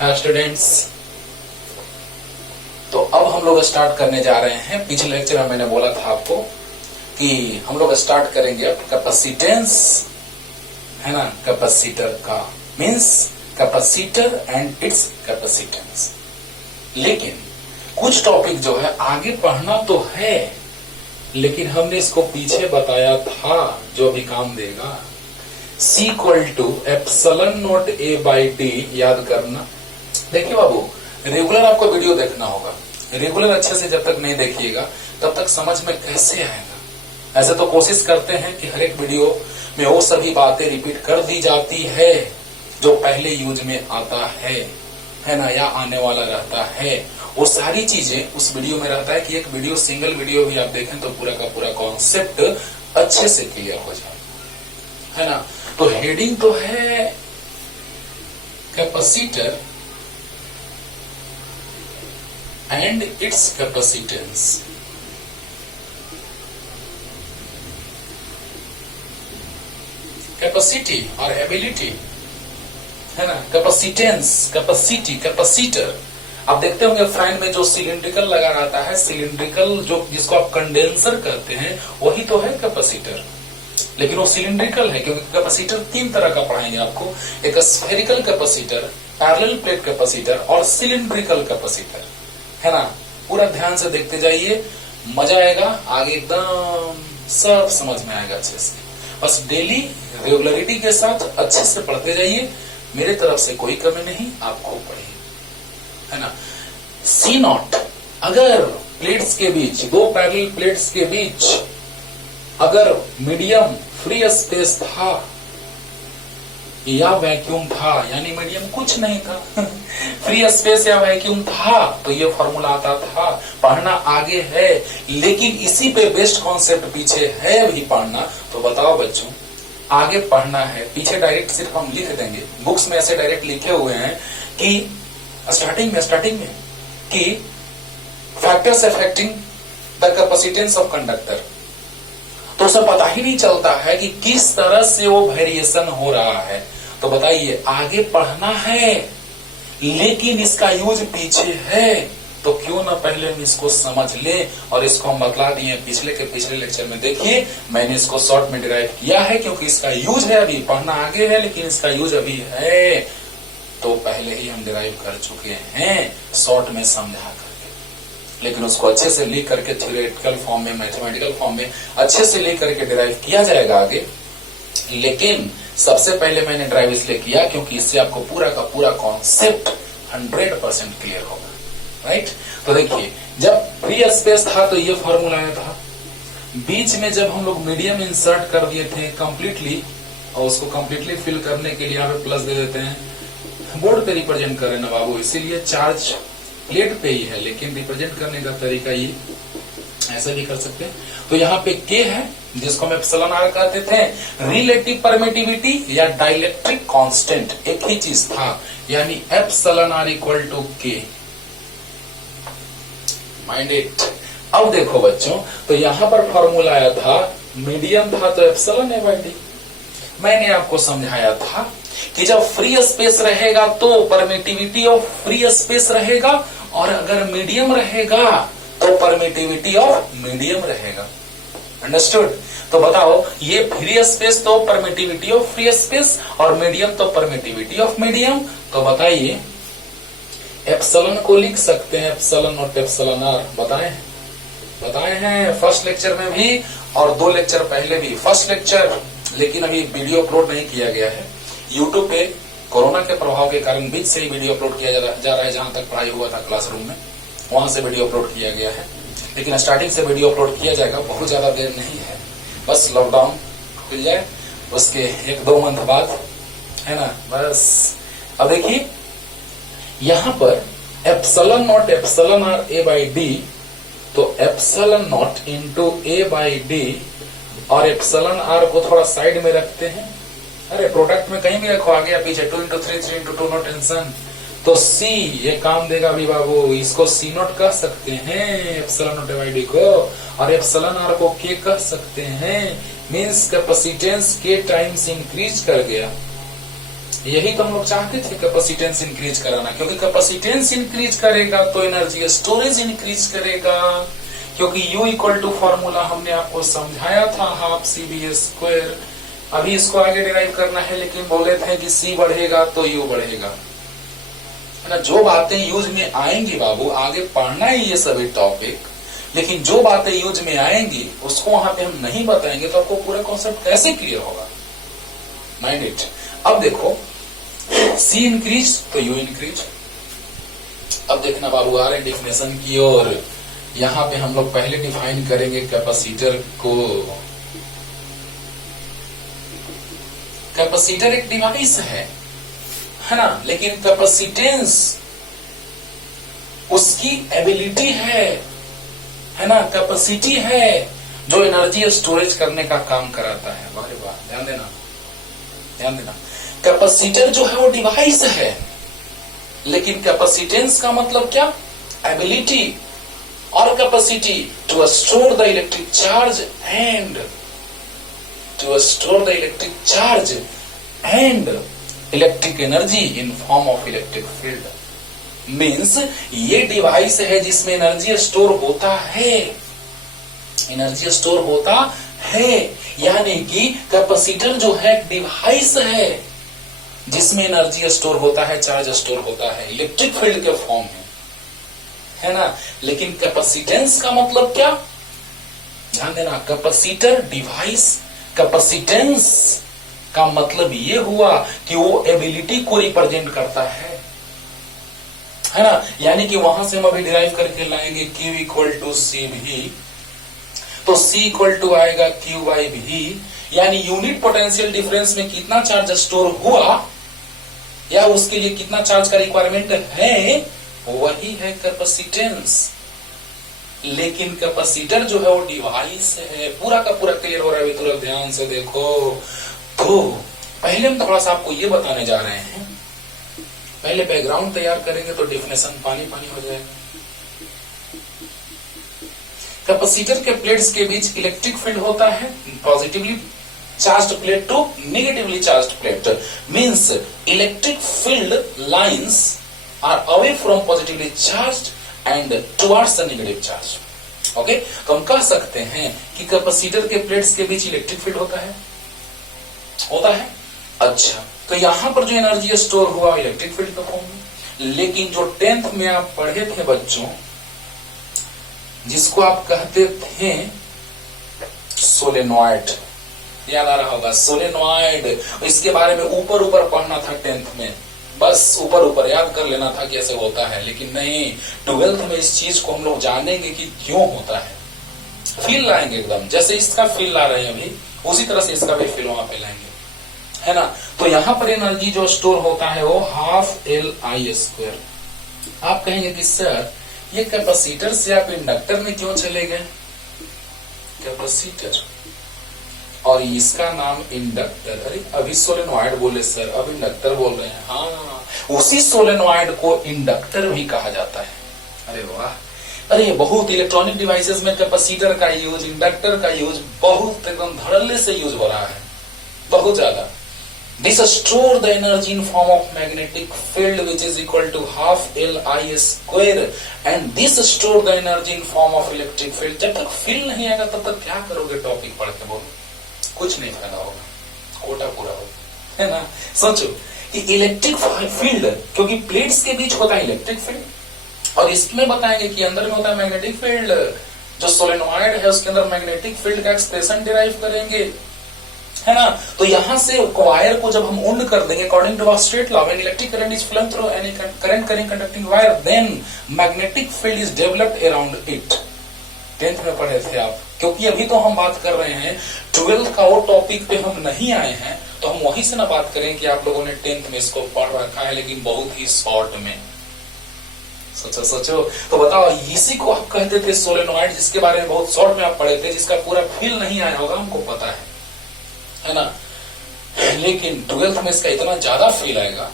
Hi students. तो अब हम लोग स्टार्ट करने जा रहे हैं। पिछले लेक्चर में मैंने बोला था आपको कि हम लोग स्टार्ट करेंगे कैपेसिटेंस, है ना, कैपेसिटर का means capacitor and it's capacitance. लेकिन कुछ टॉपिक जो है आगे पढ़ना तो है, लेकिन हमने इसको पीछे बताया था जो भी काम देगा। C equal to epsilon naught A by D याद करना। देखिए बाबू, रेगुलर आपको वीडियो देखना होगा। रेगुलर अच्छे से जब तक नहीं देखिएगा तब तक समझ में कैसे आएगा। ऐसे तो कोशिश करते हैं कि हर एक वीडियो में वो सभी बातें रिपीट कर दी जाती है जो पहले यूज में आता है ना, या आने वाला रहता है। वो सारी चीजें उस वीडियो में रहता है कि एक वीडियो, सिंगल वीडियो भी आप देखें तो पूरा का पूरा कॉन्सेप्ट अच्छे से क्लियर हो जाए, है ना। तो हेडिंग तो है capacitor and it's capacitance. Capacity और एबिलिटी, है ना, कैपेसिटेंस, कैपेसिटी, कैपेसिटर। आप देखते होंगे फ्रंट में जो सिलिंड्रिकल लगा रहता है, सिलिंड्रिकल जो जिसको आप कंडेंसर कहते हैं, वही तो है कैपेसिटर। लेकिन वो सिलिंड्रिकल है क्योंकि कैपेसिटर तीन तरह का पढ़ाएंगे आपको। एक spherical capacitor, parallel plate capacitor और सिलिंड्रिकल कैपेसिटर, है ना। पूरा ध्यान से देखते जाइए, मजा आएगा, आगे एकदम सब समझ में आएगा अच्छे से। बस डेली रेगुलरिटी के साथ अच्छे से पढ़ते जाइए। मेरे तरफ से कोई कमी नहीं, आपको पढ़िए, है ना। C नॉट, अगर प्लेट्स के बीच, दो पैरेलल प्लेट्स के बीच अगर मीडियम फ्री स्पेस था या वैक्यूम था, यानी मीडियम कुछ नहीं था फ्री स्पेस या वैक्यूम था, तो ये फॉर्मूला आता था। पढ़ना आगे है, लेकिन इसी पे बेस्ट कॉन्सेप्ट पीछे है भी पढ़ना। तो बताओ बच्चों, आगे पढ़ना है, पीछे डायरेक्ट सिर्फ हम लिख देंगे। बुक्स में ऐसे डायरेक्ट लिखे हुए हैं कि स्टार्टिंग में कि factors affecting the capacitance of conductor, तो उसे पता ही नहीं चलता है कि किस तरह से वो वेरिएशन हो रहा है। तो बताइए, आगे पढ़ना है लेकिन इसका यूज पीछे है, तो क्यों ना पहले हम इसको समझ ले। और इसको हम बतला दिए पिछले के पिछले लेक्चर में। देखिए, मैंने इसको शॉर्ट में डिराइव किया है क्योंकि इसका यूज है, अभी पढ़ना आगे है लेकिन इसका यूज अभी है, तो पहले ही हम डिराइव कर चुके हैं शॉर्ट में समझा करके। लेकिन उसको अच्छे से लिख करके थ्योरेटिकल फॉर्म में, मैथमेटिकल फॉर्म में अच्छे से लिख करके डिराइव किया जाएगा आगे। लेकिन सबसे पहले मैंने ड्राइव इसलिए किया क्योंकि इससे आपको पूरा का पूरा कॉन्सेप्ट 100% क्लियर होगा, राइट। तो देखिए, जब फ्री स्पेस था तो ये फॉर्मूला आया था। बीच में जब हम लोग मीडियम इंसर्ट कर दिए थे कंप्लीटली, और उसको कंप्लीटली फिल करने के लिए यहाँ पे प्लस दे देते हैं। बोर्ड पे रिप्रेजेंट करें ना बाबू, इसीलिए चार्ज प्लेट पे ही है, लेकिन रिप्रेजेंट करने का तरीका ये ऐसे भी कर सकते हैं। तो यहाँ पे K है, जिसको हम एप्सिलॉन R कहते थे। रिलेटिव परमिटिविटी या डाइलेक्ट्रिक कांस्टेंट एक ही चीज था, यानी epsilon R equal to K। Mind it. अब देखो बच्चों, तो यहाँ पर फॉर्मूला आया था, मीडियम था तो एप्सिलॉन A बाई D। मैंने आपको समझाया था कि जब फ्री स्पेस रहेगा तो परमिटिविटी ऑफ फ्री स्पेस रहेगा, और अगर मीडियम रहेगा तो परमिटिविटी ऑफ मीडियम रहेगा। अंडरस्टूड। तो बताओ, ये फ्री स्पेस तो परमिटिविटी ऑफ फ्री स्पेस और मीडियम तो परमिटिविटी ऑफ मीडियम। तो बताइए, एप्सिलॉन को लिख सकते हैं एप्सिलॉन नॉट एप्सिलॉन R। बताए हैं फर्स्ट लेक्चर में भी और 2 लेक्चर पहले भी। फर्स्ट लेक्चर लेकिन अभी वीडियो अपलोड नहीं किया गया है यूट्यूब पे, कोरोना के प्रभाव के कारण बीच से ही वीडियो अपलोड किया जा रहा है। जहां तक पढ़ाई हुआ था क्लासरूम में, वहां से वीडियो अपलोड किया गया है, लेकिन स्टार्टिंग से वीडियो अपलोड किया जाएगा। बहुत ज्यादा देर नहीं है, बस लॉकडाउन खुल जाए उसके 1-2 मंथ बाद, है ना, बस। अब देखिए, यहां पर epsilon not epsilon R A by D, तो epsilon not into A by D, और एप्सिलॉन R को थोड़ा साइड में रखते हैं। अरे प्रोडक्ट में कहीं भी रखो, आगे या पीछे, 2 इंटू 3, 3 इंटू 2, नो टेंशन। तो C ये काम देगा भी बाबू, इसको C नॉट कह सकते हैं एप्सिलॉन नॉट बाई D को, और एप्सिलॉन R को K कह सकते हैं। Means capacitance K times increase कर गया, यही तो हम लोग चाहते थे, कैपेसिटेंस इंक्रीज कराना, क्योंकि कैपेसिटेंस इंक्रीज करेगा तो एनर्जी स्टोरेज इंक्रीज करेगा, क्योंकि U इक्वल टू फॉर्मूला हमने आपको समझाया था हाफ CB²। अभी इसको आगे डिराइव करना है, लेकिन बोले थे कि C बढ़ेगा तो U बढ़ेगा, है ना। जो बातें यूज में आएंगी बाबू, आगे पढ़ना है ये सभी टॉपिक, लेकिन जो बातें यूज में आएंगी उसको वहां पे हम नहीं बताएंगे तो आपको पूरा कॉन्सेप्ट कैसे क्लियर होगा। Mind it. अब देखो C इंक्रीज तो U इंक्रीज। अब देखना बाबू आ रहे डिफिनेशन की ओर। यहां पे हम लोग पहले डिफाइन करेंगे कैपेसिटर को। कैपेसिटर एक डिवाइस है ना, लेकिन कैपेसिटेंस उसकी एबिलिटी है ना, कैपेसिटी है जो एनर्जी स्टोरेज करने का काम कराता है। वाह वाह, ध्यान देना ध्यान देना। कैपेसिटर जो है वो डिवाइस है, लेकिन कैपेसिटेंस का मतलब क्या, एबिलिटी और capacity to store the electric charge and electric energy in form of electric field. Means ये डिवाइस है जिसमें एनर्जी स्टोर होता है, एनर्जी स्टोर होता है, यानी कि कैपेसिटर जो है डिवाइस है जिसमें एनर्जी स्टोर होता है, चार्ज स्टोर होता है इलेक्ट्रिक फील्ड के फॉर्म में, है ना। लेकिन कैपेसिटेंस का मतलब क्या, ध्यान देना, कैपेसिटर डिवाइस, कैपेसिटेंस का मतलब ये हुआ कि वो एबिलिटी को रिप्रेजेंट करता है ना। यानी कि वहां से हम अभी डिराइव करके लाएंगे Q इक्वल टू CV, तो C इक्वल टू आएगा Q बाई V, यानी यूनिट पोटेंशियल डिफरेंस में कितना चार्ज स्टोर हुआ या उसके लिए कितना चार्ज का रिक्वायरमेंट है, वही है कैपेसिटेंस। लेकिन कैपेसिटर जो है वो डिवाइस है। पूरा का पूरा क्लियर हो रहा है, थोड़ा ध्यान से देखो। तो पहले हम थोड़ा सा आपको ये बताने जा रहे हैं, पहले बैकग्राउंड तैयार करेंगे तो डेफिनेशन पानी पानी हो जाएगा। कैपेसिटर के प्लेट्स के बीच इलेक्ट्रिक फील्ड होता है, positively charged plate to negatively charged plate, means electric field lines are away from positively charged and towards the negative charge. Okay, तो हम कह सकते हैं कि कैपेसिटर के प्लेट्स के बीच इलेक्ट्रिक फील्ड होता है, होता है। अच्छा, तो यहां पर जो एनर्जी स्टोर हुआ इलेक्ट्रिक फील्ड का फॉर्म में। लेकिन जो 10th में आप पढ़े थे बच्चों, जिसको आप कहते थे सोलेनॉइड, याद आ रहा होगा सोलेनॉइड, इसके बारे में ऊपर ऊपर पढ़ना था 10th में, बस ऊपर ऊपर याद कर लेना था कि ऐसे होता है। लेकिन नहीं, 12th में इस चीज को हम लोग जानेंगे कि क्यों होता है, फील लाएंगे एकदम, जैसे इसका फील ला रहे हैं अभी, उसी तरह से इसका भी फील वहां पे लाएंगे, है ना। तो यहां पर एनर्जी जो स्टोर होता है वो हाफ LI²। आप कहेंगे कि सर ये कैपेसिटर से आप इंडक्टर में क्यों चले गए, कैपेसिटर और इसका नाम इंडक्टर। अरे अभी सोलेनॉइड बोले सर, अब इंडक्टर बोल रहे हैं। हाँ, उसी सोलेनॉइड को इंडक्टर भी कहा जाता है। अरे वाह, अरे बहुत इलेक्ट्रॉनिक डिवाइसेस में कैपेसिटर का यूज, इंडक्टर का यूज बहुत एकदम धड़ल्ले से यूज हो रहा है, बहुत ज्यादा। This store the energy in form of magnetic field which is equal to half LI² and this store the energy in form of electric field। जब तक फील नहीं आएगा तब तक क्या करोगे टॉपिक पढ़ के, बोलो, कुछ नहीं फायदा होगा, कोटा पूरा होगा, है ना। सोचो कि इलेक्ट्रिक फील्ड, क्योंकि प्लेट्स के बीच होता है इलेक्ट्रिक फील्ड और इसमें बताएंगे कि अंदर में होता है मैग्नेटिक फील्ड। जो सोलेनॉइड है उसके अंदर मैग्नेटिक फील्ड का एक्सप्रेशन डिराइव करेंगे, है ना। तो यहां से वायर को जब हम उंड कर देंगे according to straight law, when electric current is flowing through any current carrying conducting wire then magnetic field is developed around it. 10th में पढ़े थे आप, क्योंकि अभी तो हम बात कर रहे हैं 12th का वो टॉपिक पे हम नहीं आए हैं, तो हम वहीं से ना बात करें कि आप लोगों ने 10th में इसको पढ़ रखा है, लेकिन बहुत ही शॉर्ट में। सोचो सोचो, तो बताओ, इसी को आप कहते थे सोलेनॉइड, जिसके बारे में बहुत शॉर्ट में आप पढ़े थे, जिसका पूरा फील नहीं आया होगा, हमको पता है ना। लेकिन 12th में इसका इतना ज्यादा फील आएगा,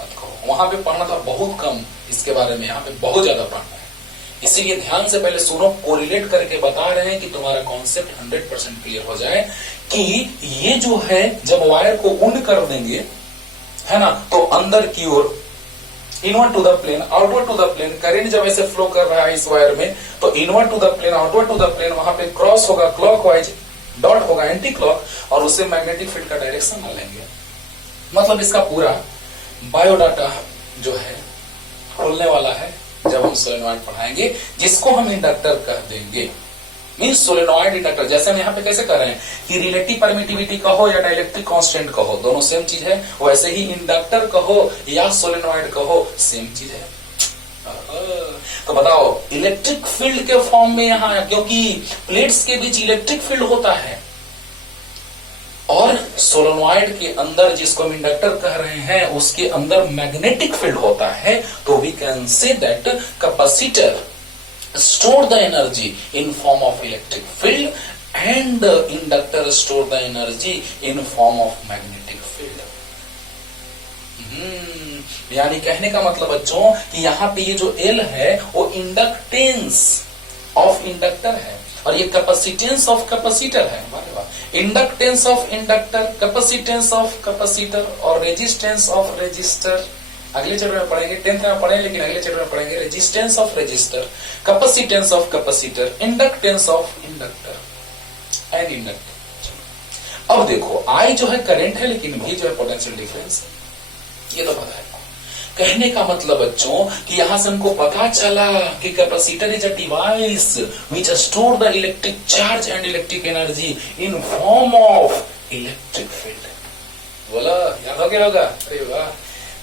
मत कहो। वहां पे पढ़ना था बहुत कम इसके बारे में, यहाँ पे बहुत ज्यादा पढ़ना है। इसीलिए ध्यान से पहले सुनो, कोरिलेट करके बता रहे हैं कि तुम्हारा कॉन्सेप्ट 100% क्लियर हो जाए कि ये जो है जब वायर को उंड कर देंगे, है ना, तो अंदर की ओर inward to the plane, outward to the plane, current जब ऐसे फ्लो कर रहा है इस वायर में, तो inward to the plane, outward to the plane, वहां पे क्रॉस होगा क्लॉकवाइज, डॉट होगा एंटी क्लॉक, और उससे मैग्नेटिक फील्ड का डायरेक्शन मान लेंगे। मतलब इसका पूरा बायोडाटा जो है खुलने वाला है जब हम सोलेनॉइड पढ़ाएंगे, जिसको हम इंडक्टर कह देंगे। मींस सोलेनॉइड इंडक्टर, जैसे हम यहाँ पे कैसे कर रहे हैं कि रिलेटिव परमिटिविटी कहो या डाइलेक्ट्रिक कांस्टेंट कहो, दोनों सेम चीज है, वैसे ही इंडक्टर कहो या सोलेनॉइड कहो सेम चीज है। तो बताओ इलेक्ट्रिक फील्ड के फॉर्म में यहां, क्योंकि प्लेट्स के बीच इलेक्ट्रिक फील्ड होता है, और सोलेनॉइड के अंदर जिसको हम इंडक्टर कह रहे हैं उसके अंदर मैग्नेटिक फील्ड होता है, तो we can say that capacitor store the energy in form of electric field and inductor store the energy in form of magnetic field। यानी कहने का मतलब बच्चों कि यहाँ पे ये जो L है वो इंडक्टेंस ऑफ इंडक्टर है, और ये कैपेसिटेंस ऑफ कैपेसिटर है। Inductance of inductor, capacitance of capacitor, और रेजिस्टेंस ऑफ रेजिस्टर अगले चैप्टर में पढ़ेंगे, 10th में पढ़े लेकिन अगले चैप्टर में पढ़ेंगे। Resistance of resistor, capacitance of capacitor, inductance of inductor and inductor. अब देखो आई जो है करंट है, लेकिन भी जो है पोटेंशियल डिफरेंस है, ये तो पता है। कहने का मतलब बच्चों कि यहां से हमको पता चला कि capacitor is a device which store the electric charge and electric energy in form of electric field. बोला याद हो गया होगा? अरे वाह,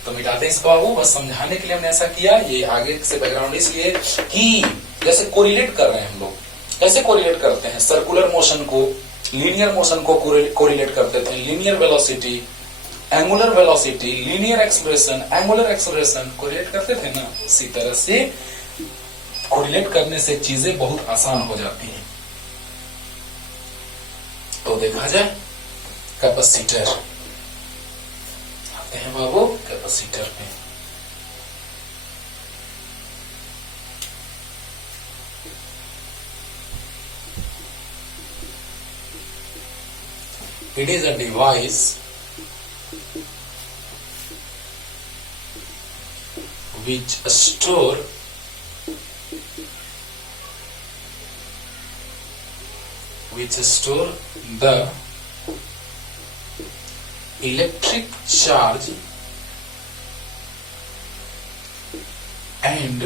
तो मिटाते इसको बाबू, बस समझाने के लिए हमने ऐसा किया। ये आगे से बैकग्राउंड इसलिए कि जैसे कोरिलेट कर रहे हैं हम लोग, कैसे कोरिलेट करते हैं, सर्कुलर मोशन को लीनियर मोशन को कोरिलेट करते थे, linear velocity, angular velocity, linear acceleration, angular acceleration correlate करते थे ना। इसी तरह से कोरिलेट करने से चीजें बहुत आसान हो जाती हैं। तो देखा जाए कैपेसिटर है बाबू, कैपेसिटर में it is a device which store the electric charge and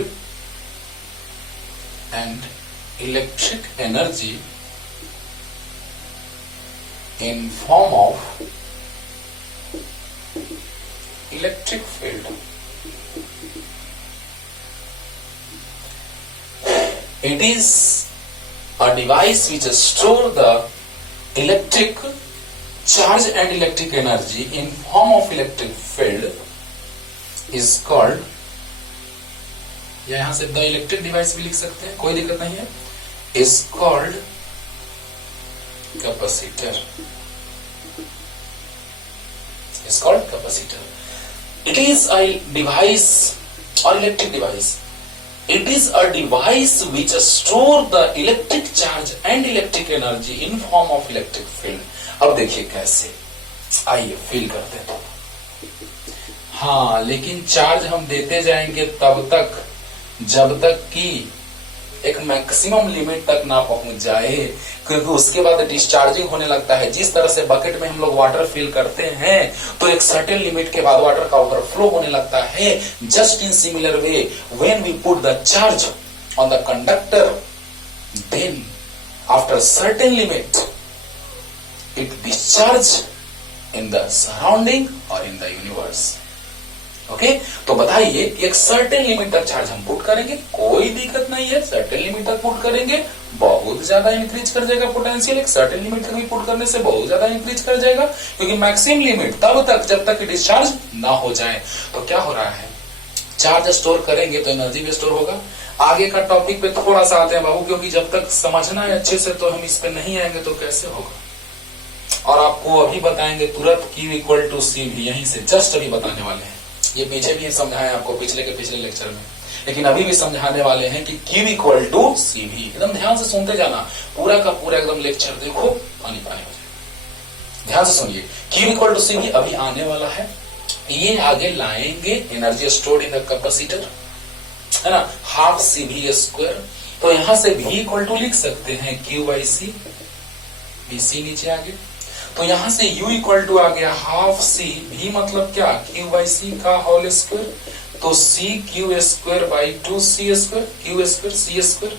electric energy in form of electric field। It is a device which store the electric charge and electric energy in form of electric field is called, या यहां से the electric device भी लिख सकते हैं, कोई दिक्कत नहीं है, is called capacitor, is called capacitor। It is a device or electric device, it is a device which store the electric charge and electric energy in form of electric field। अब देखिए कैसे, आइए फील करते हैं। हाँ, लेकिन charge हम देते जाएंगे तब तक जब तक कि एक मैक्सिमम लिमिट तक ना पहुंच जाए, क्योंकि उसके बाद डिस्चार्जिंग होने लगता है। जिस तरह से बकेट में हम लोग वाटर फिल करते हैं तो एक सर्टेन लिमिट के बाद वाटर का ओवरफ्लो होने लगता है। Just in similar way when we put the charge on the conductor, then after certain limit it discharge in the surrounding or in the universe। Okay, तो बताइए एक सर्टेन लिमिट तक चार्ज हम put करेंगे, कोई दिक्कत नहीं है, सर्टेन लिमिट तक पुट करेंगे, बहुत ज्यादा इंक्रीज कर जाएगा पोटेंशियल। एक सर्टेन लिमिट तक भी पुट करने से बहुत ज्यादा इंक्रीज कर जाएगा, क्योंकि मैक्सिमम लिमिट तब तक जब तक डिस्चार्ज ना हो जाए। तो क्या हो रहा है, चार्ज स्टोर करेंगे तो एनर्जी भी स्टोर होगा। आगे का टॉपिक पे थोड़ा सा आते हैं बाबू, क्योंकि जब तक समझना है अच्छे से तो हम इस पे नहीं आएंगे तो कैसे होगा। और आपको अभी बताएंगे तुरंत Q इक्वल टू सी भी, यहीं से जस्ट अभी बताने वाले हैं। ये पीछे भी समझाया आपको पिछले के पिछले लेक्चर में, लेकिन अभी भी समझाने वाले हैं कि Q इक्वल टू सी भी। एकदम ध्यान से सुनते जाना, पूरा का पूरा एकदम लेक्चर देखो, पानी पानी हो जाएगा। ध्यान से सुनिए, Q इक्वल टू सी भी अभी आने वाला है, ये आगे लाएंगे energy stored in the capacitor, है ना, हाफ सी भी स्क्वायर। तो यहां से भी इक्वल टू लिख सकते हैं Q by C, B C नीचे आ गया। तो यहां से u इक्वल टू आ गया हाफ सी भी मतलब क्या, क्यू बाई सी का होल स्क्वायर। तो C Q square by 2 C square, Q square C square,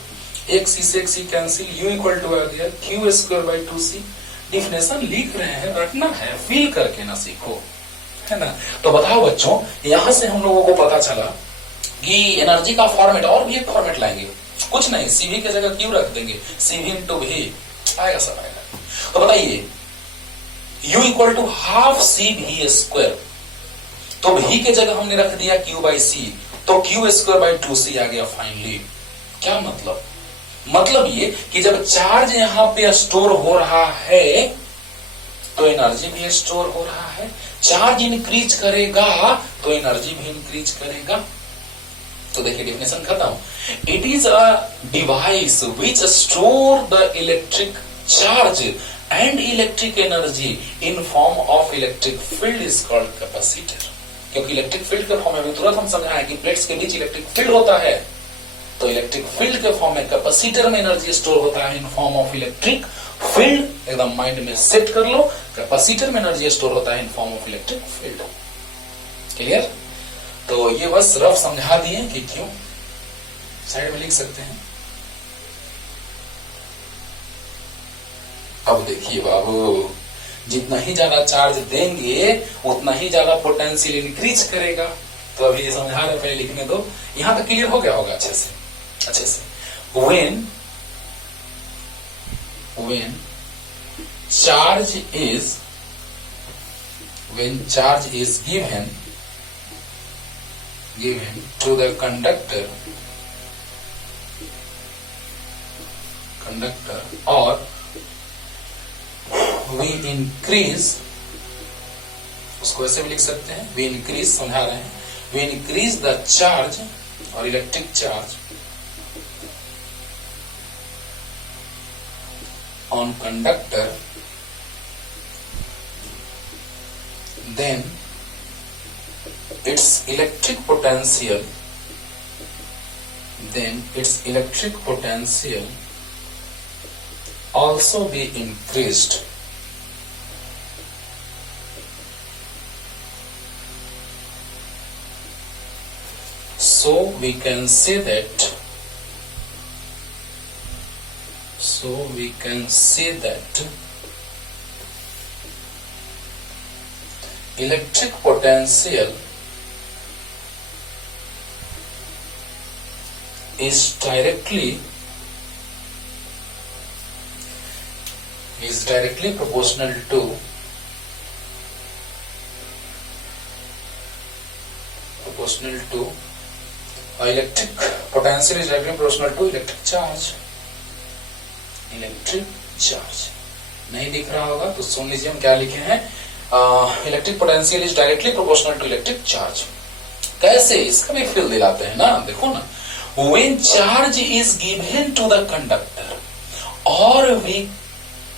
एक सी से एक C cancel, u equal to आ गया Q square by 2 C. Definition लिख रहे हैं, रटना है, फील करके ना सीखो, है ना। तो बताओ बच्चों, यहां से हम लोगों को पता चला कि एनर्जी का फॉर्मेट, और भी एक फॉर्मेट लाएंगे, कुछ नहीं, सीवी की जगह क्यू रख देंगे, सीवी इंटू भी आएगा, सब आएगा। तो बताइए u equal to half C V square, तो भी के जगह हमने रख दिया क्यू बाई सी, तो क्यू स्क्वायर बाई 2 सी आ गया फाइनली। क्या मतलब, मतलब ये कि जब चार्ज यहां पे स्टोर हो रहा है तो एनर्जी भी स्टोर हो रहा है, चार्ज इंक्रीज करेगा तो एनर्जी भी इंक्रीज करेगा। तो देखिए डिफिनेशन खत्म। It is a device which store the electric charge and electric energy in form of electric field is called capacitor. क्योंकि इलेक्ट्रिक फील्ड के फॉर्म में तुरंत हम समझाएं कि प्लेट्स के बीच इलेक्ट्रिक फील्ड होता है, तो इलेक्ट्रिक फील्ड के फॉर्म में कैपेसिटर में एनर्जी स्टोर होता है इन फॉर्म ऑफ इलेक्ट्रिक फील्ड। एकदम माइंड में सेट कर लो, कैपेसिटर में एनर्जी स्टोर होता है इन form of electric field. Clear. तो ये बस रफ समझा दिए कि क्यों, साइड में लिख सकते हैं। अब देखिए बाबू, जितना ही ज्यादा चार्ज देंगे उतना ही ज्यादा पोटेंशियल इंक्रीज करेगा। तो अभी ये समझा रहे, पहले लिखने दो, यहां तक क्लियर हो गया होगा अच्छे से, अच्छे से। when charge is given to the conductor or we increase, उसको ऐसे भी लिख सकते हैं, we increase, समझा रहे हैं, we increase the charge और electric charge on conductor, then its electric potential also be increased. So we can say that electric potential is directly proportional to electric potential is directly proportional to electric charge. Electric charge नहीं दिख रहा होगा तो सुन लीजिए हम क्या लिखे हैं। Electric potential is directly proportional to electric charge. कैसे, इसका भी फील दिलाते हैं ना, देखो ना। When charge is given to the conductor और we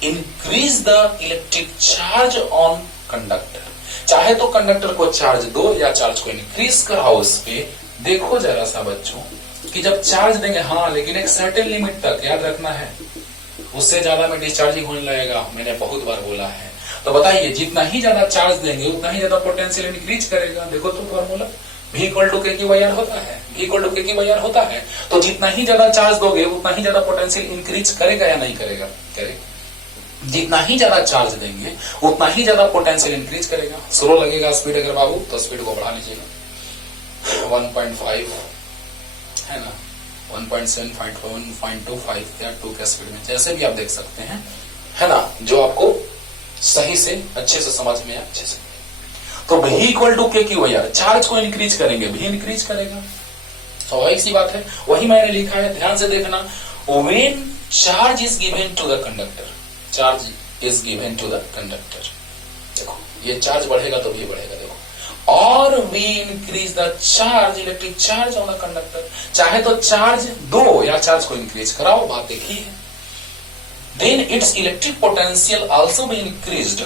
increase the electric charge on conductor, चाहे तो कंडक्टर को चार्ज दो या चार्ज को इंक्रीज कराओ उस पे। देखो जरा सा बच्चों कि जब चार्ज देंगे, हाँ, लेकिन एक सर्टेन लिमिट तक याद रखना है, उससे ज्यादा में डिस्चार्जिंग होने लगेगा, मैंने बहुत बार बोला है। तो बताइए, जितना ही ज्यादा चार्ज देंगे उतना ही ज्यादा पोटेंशियल इंक्रीज करेगा। देखो तो फॉर्मूला V इक्वल टू के क्यू आर होता है, V इक्वल टू के क्यू आर होता है। तो जितना ही ज्यादा चार्ज दोगे उतना ही ज्यादा पोटेंशियल इंक्रीज करेगा या नहीं करेगा, करेगा। जितना ही ज्यादा चार्ज देंगे उतना ही ज्यादा पोटेंशियल इंक्रीज करेगा। स्लो लगेगा स्पीड अगर बाबू तो स्पीड को बढ़ा लीजिएगा, 1.5 है ना, 1.7, 1.25 या 2 के स्पीड में, जैसे भी आप देख सकते हैं, है ना, जो आपको सही से अच्छे से समझ में अच्छे से। तो V इक्वल टू के क्यू आर, चार्ज को इंक्रीज करेंगे, V इंक्रीज करेगा, स्वाभाविक सी बात है। वही मैंने लिखा है, ध्यान से देखना। When charge is given to the conductor, charge is given to the conductor, देखो ये चार्ज बढ़ेगा तो भी बढ़ेगा, देखो। और we increase the charge, electric charge on the conductor, चाहे तो चार्ज दो या चार्ज को इंक्रीज कराओ, बात देखी है। Then its electric potential also be increased,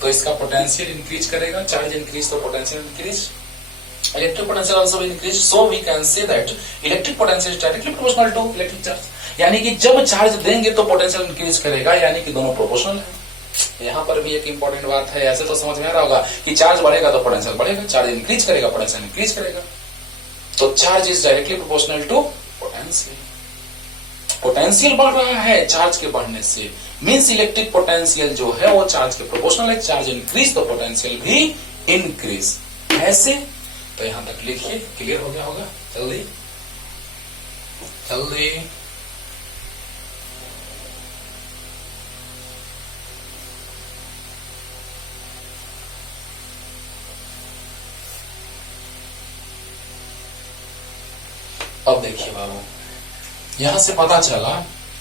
तो इसका पोटेंशियल इंक्रीज करेगा, चार्ज इंक्रीज तो potential increase, electric potential also increase, so we can say that electric potential is directly proportional to electric charge. यानी कि जब चार्ज देंगे तो potential increase करेगा, यानी कि दोनों प्रोपोर्शनल है। यहाँ पर भी एक इंपॉर्टेंट बात है, ऐसे तो समझ में आ रहा होगा कि चार्ज बढ़ेगा तो पोटेंशियल बढ़ेगा, चार्ज इंक्रीज करेगा पोटेंशियल इंक्रीज करेगा, तो charge is directly proportional to potential. Potential बढ़ रहा है चार्ज के बढ़ने से, मींस इलेक्ट्रिक पोटेंशियल जो है वो चार्ज के प्रोपोर्शनल है, चार्ज इंक्रीज तो पोटेंशियल भी इंक्रीज। ऐसे तो यहां तक लिखिए, क्लियर हो गया होगा। जल्दी जल्दी अब देखिए बाबू, यहां से पता चला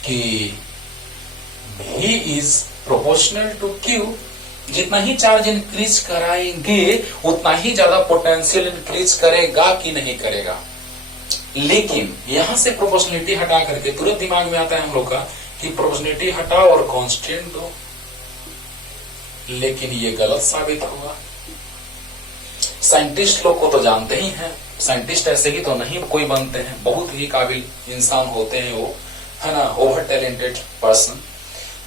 कि V is proportional to Q। जितना ही चार्ज इंक्रीज कराएंगे उतना ही ज्यादा पोटेंशियल इंक्रीज करेगा कि नहीं करेगा। लेकिन यहां से प्रोपोर्शनलिटी हटा करके तुरंत दिमाग में आता है हम लोग का कि प्रोपोर्शनलिटी हटाओ और कांस्टेंट दो, लेकिन ये गलत साबित होगा। साइंटिस्ट लोग को तो जानते ही हैं, साइंटिस्ट ऐसे ही तो नहीं कोई बनते हैं, बहुत ही काबिल इंसान होते हैं वो, है ना, ओवर टैलेंटेड पर्सन।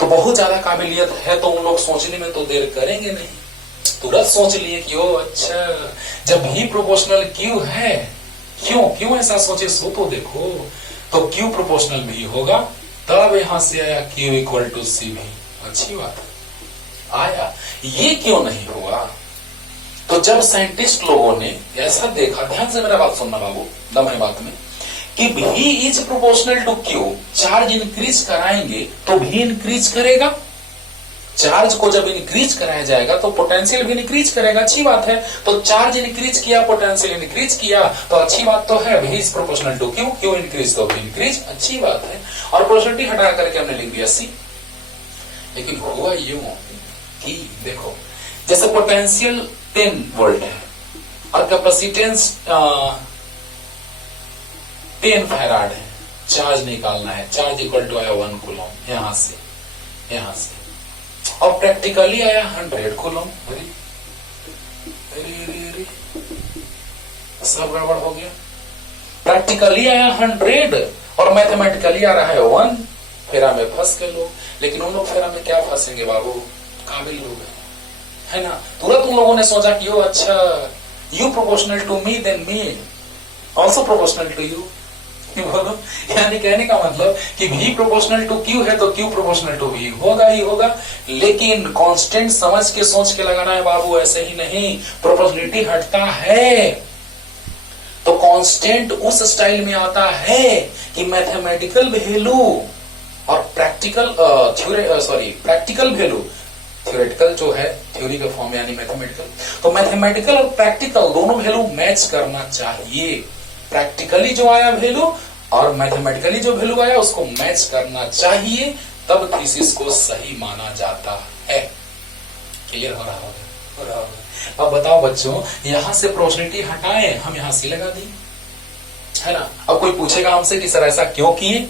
तो बहुत ज्यादा काबिलियत है तो उन लोग सोचने में तो देर करेंगे नहीं, तुरंत सोच लिए कि ओ अच्छा, जब भी प्रोपोर्शनल Q है, क्यों ऐसा सोचे, सो तो देखो, तो Q प्रोपोर्शनल भी होगा, तब यहां से आया Q इक्वल टू C भी। अच्छी बात आया, ये क्यों नहीं हुआ? तो जब साइंटिस्ट लोगों ने ऐसा देखा, ध्यान से मेरा बात सुनना बाबू, दम है बात में, कि V is proportional to Q, charge increase कराएंगे तो भी इंक्रीज करेगा, चार्ज को जब इंक्रीज कराया जाएगा तो पोटेंशियल भी इंक्रीज करेगा। अच्छी बात है, तो चार्ज इंक्रीज किया, पोटेंशियल इंक्रीज किया, तो अच्छी बात तो है। V is proportional to Q, Q increase तो भी इंक्रीज, अच्छी बात है। और प्रोपोर्शनलिटी हटा करके हमने लिख दिया C। लेकिन हुआ यूं कि देखो, जैसे पोटेंशियल 10 वोल्ट है और कैपेसिटेंस 10 फैराड है, चार्ज निकालना है, चार्ज इक्वल टू आया 1 कूलम, यहां से और प्रैक्टिकली आया 100 कूलम। अरे सब गड़बड़ हो गया। प्रैक्टिकली आया 100 और मैथमेटिकली आ रहा है 1। फेरा में फंस गए लोग। लेकिन उन लोग फेरा में क्या फंसेंगे बाबू, काबिल लोग है ना। तुरंत उन लोगों ने सोचा कि ओ अच्छा, you proportional to me then me also proportional to you. बोलो, यानी कहने का मतलब कि V प्रोपोर्शनल टू Q है तो Q प्रोपोर्शनल टू V होगा ही होगा। लेकिन कांस्टेंट समझ के सोच के लगाना है बाबू, ऐसे ही नहीं। प्रोपोर्शनलिटी हटता है तो कांस्टेंट उस स्टाइल में आता है कि मैथमेटिकल वैल्यू और प्रैक्टिकल प्रैक्टिकल वैल्यू, थ्योरेटिकल जो है थ्योरी का फॉर्म यानी मैथमेटिकल, तो मैथमेटिकल और प्रैक्टिकल दोनों वैल्यू मैच करना चाहिए। प्रैक्टिकली जो आया वैल्यू और मैथमेटिकली जो वैल्यू आया उसको मैच करना चाहिए, तब थीसिस को सही माना जाता है। क्लियर हो रहा होगा? अब बताओ बच्चों, यहां से प्रोपोर्शनलिटी हटाए, हम यहां से लगा दी, है ना। अब कोई पूछेगा हमसे कि सर ऐसा क्यों किए,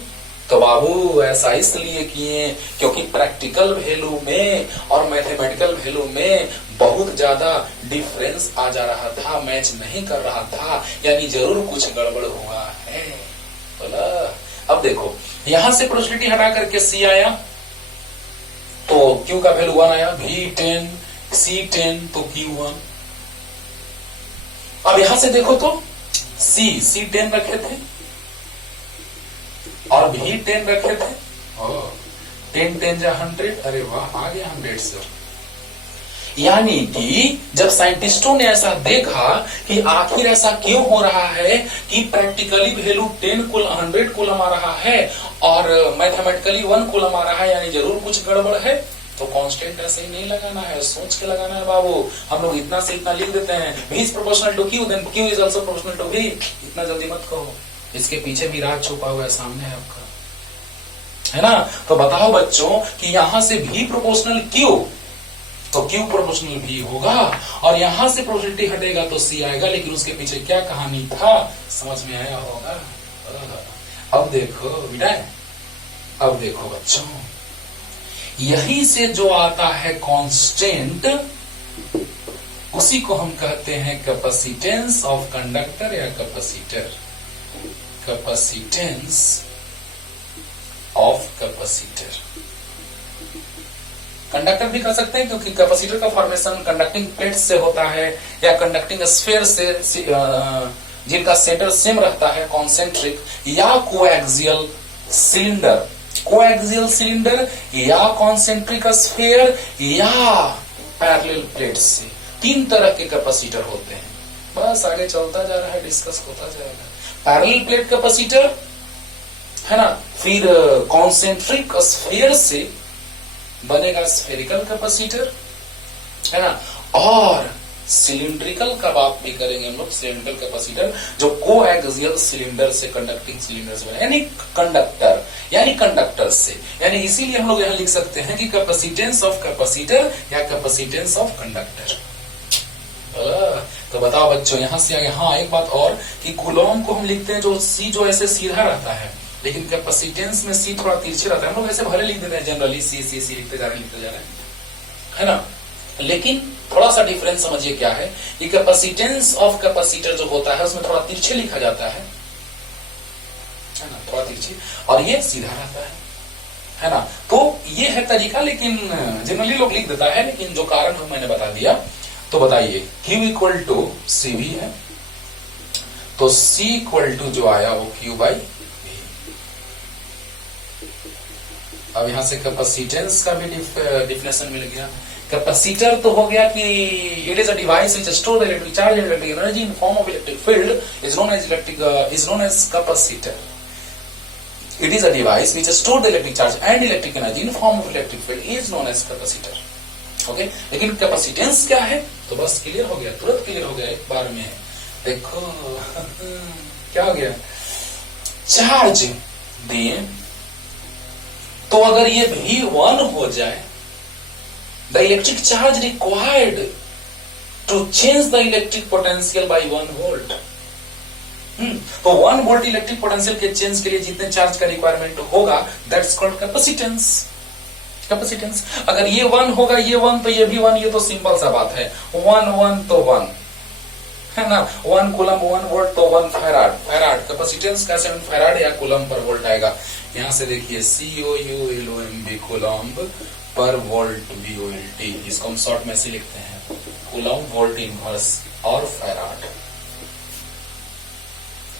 तो बाबू ऐसा इसलिए किए क्योंकि प्रैक्टिकल वैल्यू में और मैथमेटिकल वैल्यू में बहुत ज्यादा डिफरेंस आ जा रहा था, मैच नहीं कर रहा था, यानी जरूर कुछ गड़बड़ हुआ है। बोला, अब देखो यहां से प्रोपोर्शनलिटी हटा करके C आया तो Q का वैल्यू 1 आया, V10 C10 तो Q1। अब यहां से देखो तो C10 रखे थे और भी 10 रखे थे, 10 10 जा 100, अरे वाह आ गया 100 से। यानी कि जब साइंटिस्टों ने ऐसा देखा कि आखिर ऐसा क्यों हो रहा है कि प्रैक्टिकली वैल्यू 100 कूलम आ रहा है और मैथमेटिकली 1 कूलम आ रहा है, यानी जरूर कुछ गड़बड़ है, तो कांस्टेंट ऐसे ही नहीं लगाना है, सोच के लगाना है बाबू। हम लोग इतना से इतना लिख देते हैं, V is proportional to Q then Q is also proportional to V। इतना जल्दी मत कहो, इसके पीछे भी राज छुपा हुआ है, सामने है आपका, है ना। तो बताओ बच्चों कि यहां से V प्रोपोर्शनल Q तो Q प्रोपोर्शनल V होगा और यहां से प्रोपोर्शनलिटी हटेगा तो C आएगा। लेकिन उसके पीछे क्या कहानी था समझ में आया होगा। अब देखो बेटा, अब देखो बच्चों, यहीं से जो आता है कांस्टेंट, उसी को हम कहते हैं कैपेसिटेंस ऑफ कंडक्टर या capacitor. Capacitance of capacitor, conductor भी कर सकते हैं क्योंकि कैपेसिटर का फॉर्मेशन कंडक्टिंग प्लेट से होता है या कंडक्टिंग स्फीयर से, जिनका सेंटर सेम रहता है कॉन्सेंट्रिक, या कोएक्सियल सिलेंडर, कोएक्सियल सिलेंडर या कॉन्सेंट्रिक स्फीयर या पैरेलल प्लेट से। तीन तरह के कैपेसिटर होते हैं। बस आगे चलता जा रहा है, डिस्कस होता जाएगा। पैरेलल प्लेट कैपेसिटर है ना, फिर कॉन्सेंट्रिक स्फीयर से बनेगा स्फेरिकल कैपेसिटर, है ना, और सिलिंड्रिकल का बात भी करेंगे हम लोग, सिलिंड्रिकल कैपेसिटर जो कोएक्सियल सिलेंडर से, कंडक्टिंग सिलेंडर से बने, यानी कंडक्टर, यानी कंडक्टर से। यानी इसीलिए हम लोग यहां लिख सकते हैं कि कैपेसिटेंस ऑफ कैपेसिटर या कैपेसिटेंस ऑफ कंडक्टर। तो बताओ बच्चों, यहां से आगे हाँ एक बात और कि कूलॉम को हम लिखते हैं जो सी जो ऐसे सीधा रहता है, लेकिन कैपेसिटेंस में सी थोड़ा तिरछे रहता है। हम लोग ऐसे भले लिख देते हैं जनरली, सी सी सी लिखते जा रहे हैं, है ना, लेकिन थोड़ा सा डिफरेंस समझिए क्या है कि कैपेसिटेंस ऑफ कैपेसिटर जो होता है उसमें थोड़ा तिरछे लिखा जाता है ना, थोड़ा तिरछे, और ये सीधा रहता है ना। तो ये है तरीका, लेकिन जनरली लोग लिख देता है, लेकिन जो कारण मैंने बता दिया। तो बताइए Q इक्वल टू सी भी है, तो C इक्वल टू जो आया वो Q बाई V। अब यहां से कैपेसिटेंस का भी डिफिनेशन मिल गया। कैपेसिटर तो हो गया कि it is a device which store the electric charge and electric energy in form of electric field is known as capacitor. It is a device which stores the electric charge and electric energy in form of electric field is known as capacitor. Okay, लेकिन capacitance क्या है तो बस clear हो गया, तुरंत clear हो गया एक बार में। देखो क्या हो गया, चार्ज दिए तो अगर ये V1 हो जाए, the electric charge required to change the electric potential by 1 volt. तो 1 वोल्ट इलेक्ट्रिक पोटेंशियल के चेंज के लिए जितने चार्ज का रिक्वायरमेंट होगा, दैट्स कॉल्ड कैपेसिटेंस। कैपेसिटेंस अगर ये 1 होगा, ये 1 तो ये भी 1, ये तो सिंपल सा बात है। 1 1 तो 1 है ना, 1 कूलम 1 वोल्ट तो 1 फैराड। फैराड कैपेसिटेंस का 7 फैराड या कूलम पर वोल्ट आएगा। यहां से देखिए COULOMB कूलम पर वोल्ट VOLT, इसको हम शॉर्ट में से लिखते हैं कूलम वोल्ट इनवर्स और फैराड।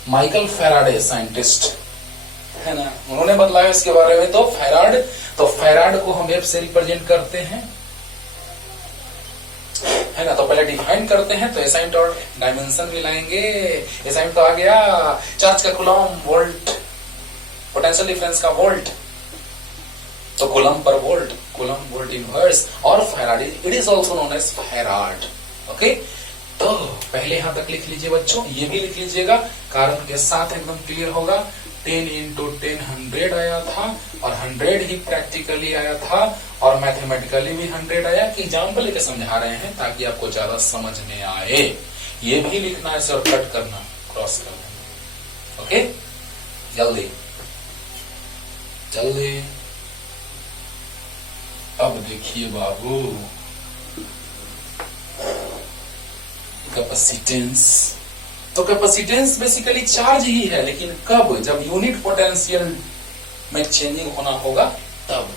माइकल फैराडे साइंटिस्ट है ना, उन्होंने बतलाया इसके बारे में। तो फैराड को हम F से रिप्रेजेंट करते हैं, है ना। तो पहले डिफाइन करते हैं, तो एसाइंट और डायमेंशन मिलाएंगे। एसाइंट तो आ गया चार्ज का कूलम, वोल्ट पोटेंशियल डिफरेंस का वोल्ट, तो कूलम पर वोल्ट, कूलम वोल्ट इनवर्स और farad, it is also known as farad. Okay, तो पहले यहां तक लिख लीजिए बच्चों, ये भी लिख लीजिएगा, कारण के साथ एकदम क्लियर होगा। 10 into 10 100 आया था, और 100 ही प्रैक्टिकली आया था, और मैथमेटिकली भी 100 आया। कि एग्जाम्पल लेके समझा रहे हैं ताकि आपको ज्यादा समझ में आए। ये भी लिखना है और कट करना, क्रॉस करना। ओके, जल्दी जल्दी। अब देखिए बाबू, कैपेसिटेंस, तो कैपेसिटेंस बेसिकली चार्ज ही है, लेकिन कब, जब यूनिट पोटेंशियल में चेंजिंग होना होगा तब।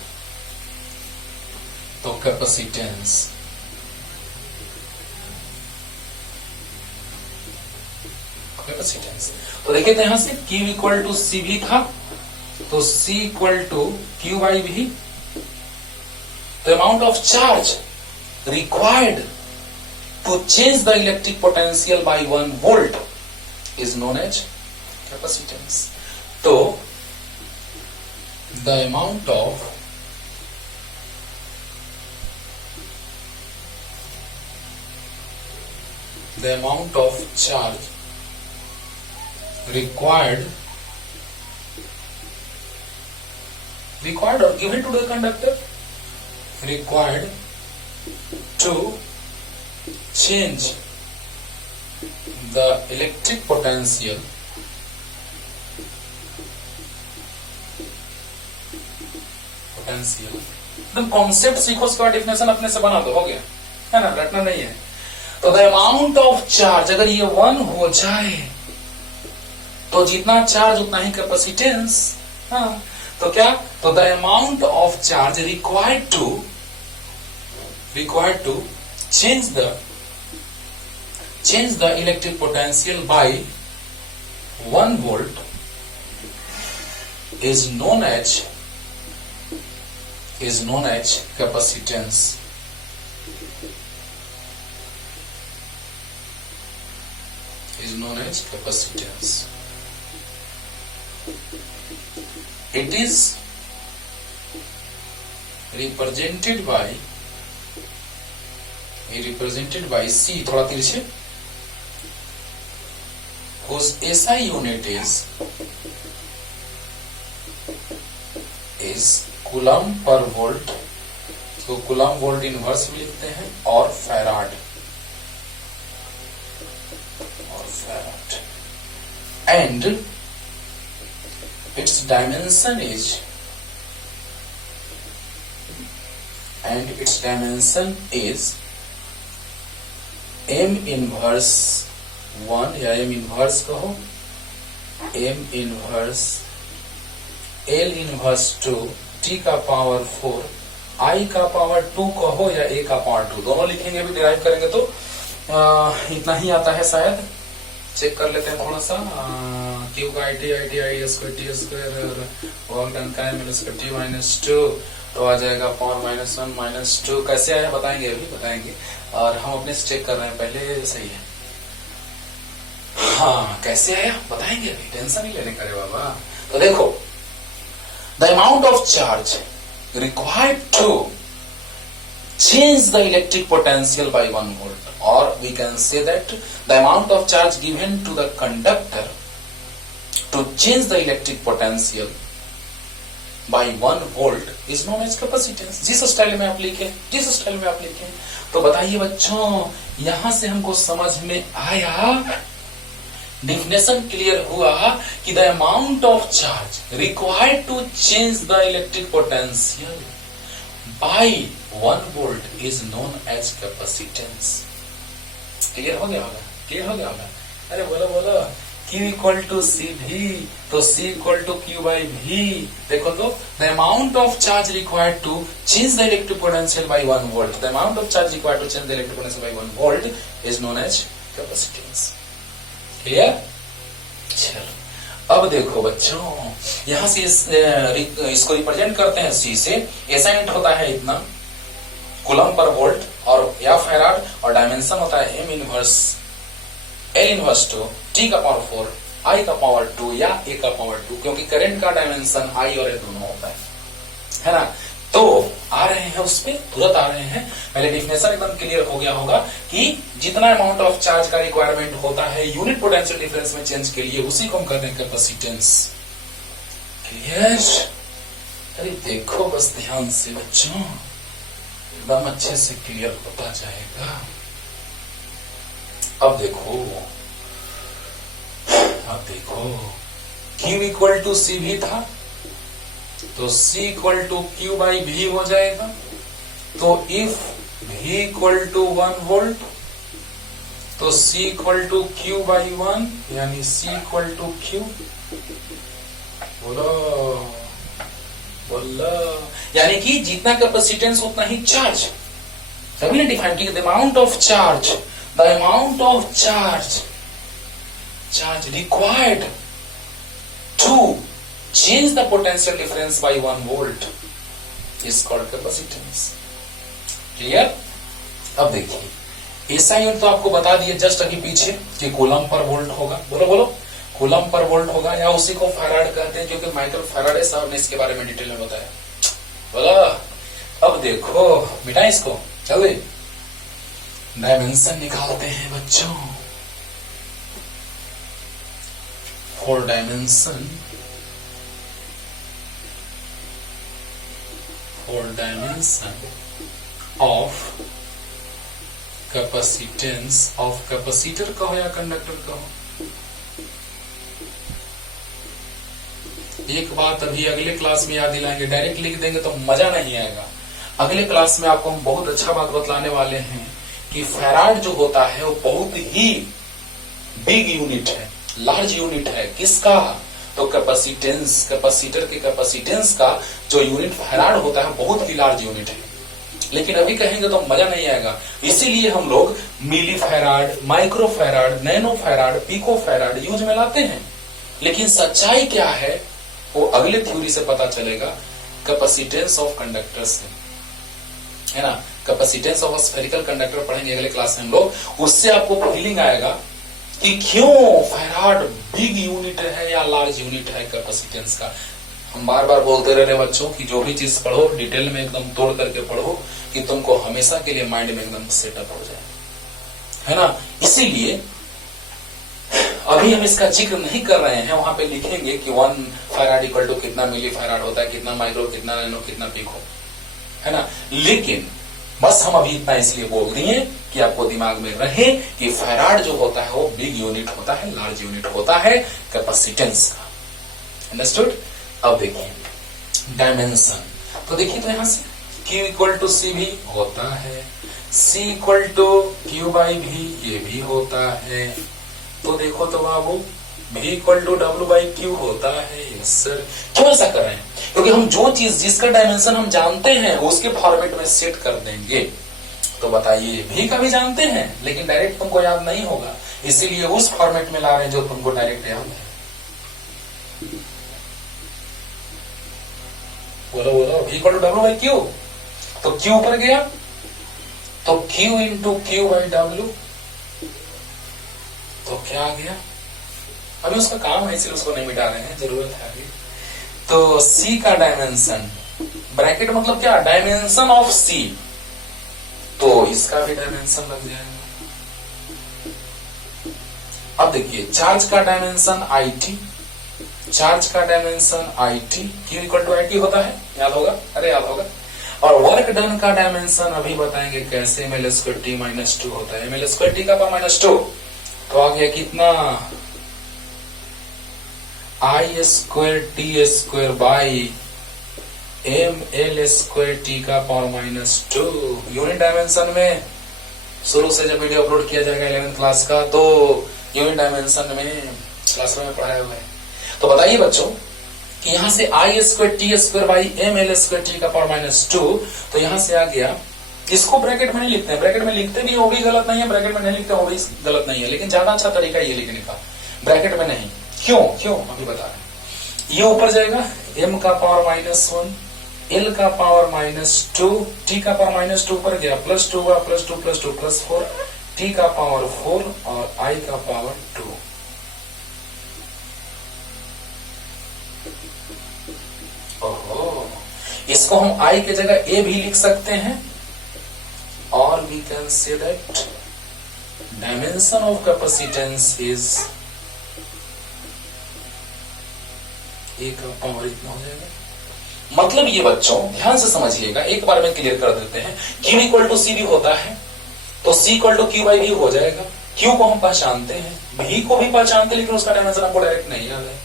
तो कैपेसिटेंस तो देखिए तो यहां से Q इक्वल टू सी भी था, तो C equal to Q by V. The amount of charge required to change the electric potential by 1 volt is known as capacitance. So, the amount of charge required or given to the conductor, required to change the electric potential एकदम concept सीखो, उसके बाद definition अपने से बना दो, हो गया, है ना, रटना नहीं है। तो द अमाउंट ऑफ चार्ज, अगर ये 1 हो जाए तो जितना चार्ज उतना ही कैपेसिटेंस। हाँ, तो क्या, तो the amount of charge required to change the electric potential by 1 volt is known as capacitance. It is represented by C, थोड़ा तिरछे, whose SI unit is coulomb पर वोल्ट, तो कूलम वोल्ट इनवर्स भी लिखते हैं, और farad, and its dimension is m inverse 1 या m inverse कहो, m inverse L inverse 2 t का पावर 4 I का पावर 2 कहो या a का पावर 2, दोनों लिखेंगे भी, डिराइव करेंगे तो इतना ही आता है शायद। चेक कर लेते हैं थोड़ा सा, क्यू का I square T square work done का है स्क्वायर टी माइनस 2, तो आ जाएगा पावर -1 -2। कैसे आया बताएंगे, अभी बताएंगे, और हम अपने से चेक कर रहे हैं पहले, सही है। हाँ, कैसे आया बताएंगे अभी, टेंशन नहीं लेने का रे बाबा। तो देखो, the amount of charge required to change the electric potential by 1 volt, or we can say that the amount of charge given to the conductor to change the electric potential by 1 volt is known as capacitance। जिस style में आप लिखें, तो बताइए बच्चों, यहां से हमको समझ में आया, डिफिनेशन क्लियर हुआ कि the amount of charge required to change the electric potential by 1 volt is known as capacitance. Clear हो गया होगा? अरे बोलो, Q इक्वल टू सी भी, तो C equal to Q by V. देखो तो, the amount of charge required to change the electric potential by 1 volt, the amount of charge required to change the electric potential by 1 volt is known as capacitance. Clear? चलो, अब देखो बच्चों, यहां से इसको represent करते हैं C से, ऐसा यूनिट होता है इतना कूलम पर वोल्ट, और या फैराड, और डायमेंशन होता है m inverse L inverse 2 t का पावर 4 I का पावर 2 या a का पावर 2, क्योंकि करंट का डायमेंशन I और L दोनों होता है ना। तो आ रहे हैं, उस पे तुरंत आ रहे हैं। पहले डिफिनेशन एकदम क्लियर हो गया होगा कि जितना अमाउंट ऑफ चार्ज का रिक्वायरमेंट होता है यूनिट पोटेंशियल डिफरेंस में चेंज के लिए, उसी को हम कहते हैं कैपेसिटेंस। क्लियर? अरे देखो बस ध्यान से बच्चों, एकदम अच्छे से क्लियर होता जाएगा। अब देखो Q इक्वल टू C भी था, तो C equal to Q by V हो जाएगा। तो if V equal to 1 volt, तो C equal to Q by 1, यानी C इक्वल टू Q। बोलो, यानी कि जितना कैपेसिटेंस उतना ही चार्ज। तभी ने डिफाइन किया, the amount of charge required to change the potential difference by 1 volt is called capacitance। Clear? अब देखिए, ऐसा यूनिट तो आपको बता दिए जस्ट अभी पीछे कि कूलम पर वोल्ट होगा। बोलो, कूलम पर वोल्ट होगा, या उसी को फैराड कहते हैं, क्योंकि माइकल फैराडे साहब ने इसके बारे में डिटेल में बताया। बोला, अब देखो मिटा इसको, चल डायमेंशन निकालते हैं बच्चों। 4 dimension of capacitance of capacitor कहो या कंडक्टर कहो। एक बात अभी अगले क्लास में याद दिलाएंगे, डायरेक्ट लिख देंगे तो मजा नहीं आएगा। अगले क्लास में आपको हम बहुत अच्छा बात बतलाने वाले हैं कि फैराड जो होता है वो बहुत ही बिग यूनिट है, लार्ज यूनिट है। किसका? तो कैपेसिटेंस, कैपेसिटर के कैपेसिटेंस का जो यूनिट फैराड होता है बहुत ही लार्ज यूनिट है। लेकिन अभी कहेंगे तो मजा नहीं आएगा, इसीलिए हम लोग milli farad, micro farad, nano farad, pico farad use में लाते हैं। लेकिन सच्चाई क्या है वो अगले थ्योरी से पता चलेगा, कैपेसिटेंस ऑफ कंडक्टर से, है ना। कैपेसिटेंस ऑफ स्फेरिकल कंडक्टर पढ़ेंगे अगले क्लास में हम लोग, उससे आपको फीलिंग आएगा कि क्यों फैराड बिग यूनिट है या लार्ज यूनिट है कैपेसिटेंस का। हम बार बार बोलते रह रहे बच्चों की जो भी चीज पढ़ो डिटेल में एकदम तोड़ करके पढ़ो कि तुमको हमेशा के लिए माइंड में एकदम सेटअप हो जाए, है ना। इसीलिए अभी हम इसका जिक्र नहीं कर रहे हैं, वहां पे लिखेंगे कि 1 फैराड इक्वल टू कितना मिली फैराड होता है, कितना माइक्रो, कितना नैनो, कितना पिको, है ना। लेकिन बस हम अभी इतना इसलिए बोल दिए कि आपको दिमाग में रहे कि फैराड जो होता है वो बिग यूनिट होता है, लार्ज यूनिट होता है कैपेसिटेंस का। अंडरस्टूड। अब देखिए डायमेंशन, तो देखिए तो यहां से Q इक्वल टू सी भी होता है, C equal to Q by V ये भी होता है। तो देखो तो बाबू V equal to W by Q होता है। Yes sir. क्यों ऐसा कर रहे हैं? क्योंकि हम जो चीज जिसका डायमेंशन हम जानते हैं उसके फॉर्मेट में सेट कर देंगे। तो बताइए V का भी जानते हैं लेकिन डायरेक्ट तुमको याद नहीं होगा, इसीलिए उस फॉर्मेट में ला रहे हैं जो तुमको डायरेक्ट याद है। बोलो बोलो, V equal to W by Q, तो Q ऊपर गया तो Q into Q by W, तो क्या आ गया? अभी उसका काम है इसलिए उसको नहीं मिटा रहे हैं, जरूरत है अभी। तो C का डायमेंशन, ब्रैकेट मतलब क्या? डायमेंशन ऑफ C, तो इसका भी डायमेंशन लग जाएगा। अब देखिए चार्ज का डायमेंशन IT, चार्ज का dimension IT, Q equal to IT होता है, याद होगा? अरे याद होगा। और वर्क डन का डायमेंशन अभी बताएंगे कैसे, ml स्क्वायर t माइनस 2 होता है, ml स्क्वायर t का पावर माइनस 2, तो आ गया कितना? I square T square by ml square t का पावर माइनस 2। यूनिट डायमेंशन में शुरू से जब वीडियो अपलोड किया जाएगा 11th क्लास का तो यूनिट डायमेंशन में क्लासरूम में पढ़ाया हुआ है। तो बताइए बच्चों कि यहां से I square T square by ml square t का पावर माइनस 2, तो यहां से आ गया। इसको ब्रैकेट में नहीं लिखते हैं, ब्रैकेट में लिखते भी वो भी गलत नहीं है, ब्रैकेट में नहीं लिखते वो भी गलत नहीं है, लेकिन ज्यादा अच्छा तरीका ये लिखने का, ब्रैकेट में नहीं। क्यों क्यों अभी बता रहे। ये ऊपर जाएगा m का पावर माइनस 1, l का पावर माइनस 2, t का पावर माइनस 2 पर गया प्लस 2 हुआ, प्लस 2 प्लस 2 प्लस 4, t का पावर 4 और I का पावर 2। ओहो, इसको हम I के जगह a भी लिख सकते हैं, और we can say that dimension of capacitance is a का पावर इतना हो जाएगा। मतलब ये बच्चों ध्यान से समझिएगा, एक बार में क्लियर कर देते हैं। Q इक्वल टू C भी होता है तो C equal to Q by V हो जाएगा। Q को हम पहचानते हैं, V को भी पहचानते हैं, लेकिन उसका डायमेंशन हमको डायरेक्ट नहीं याद है,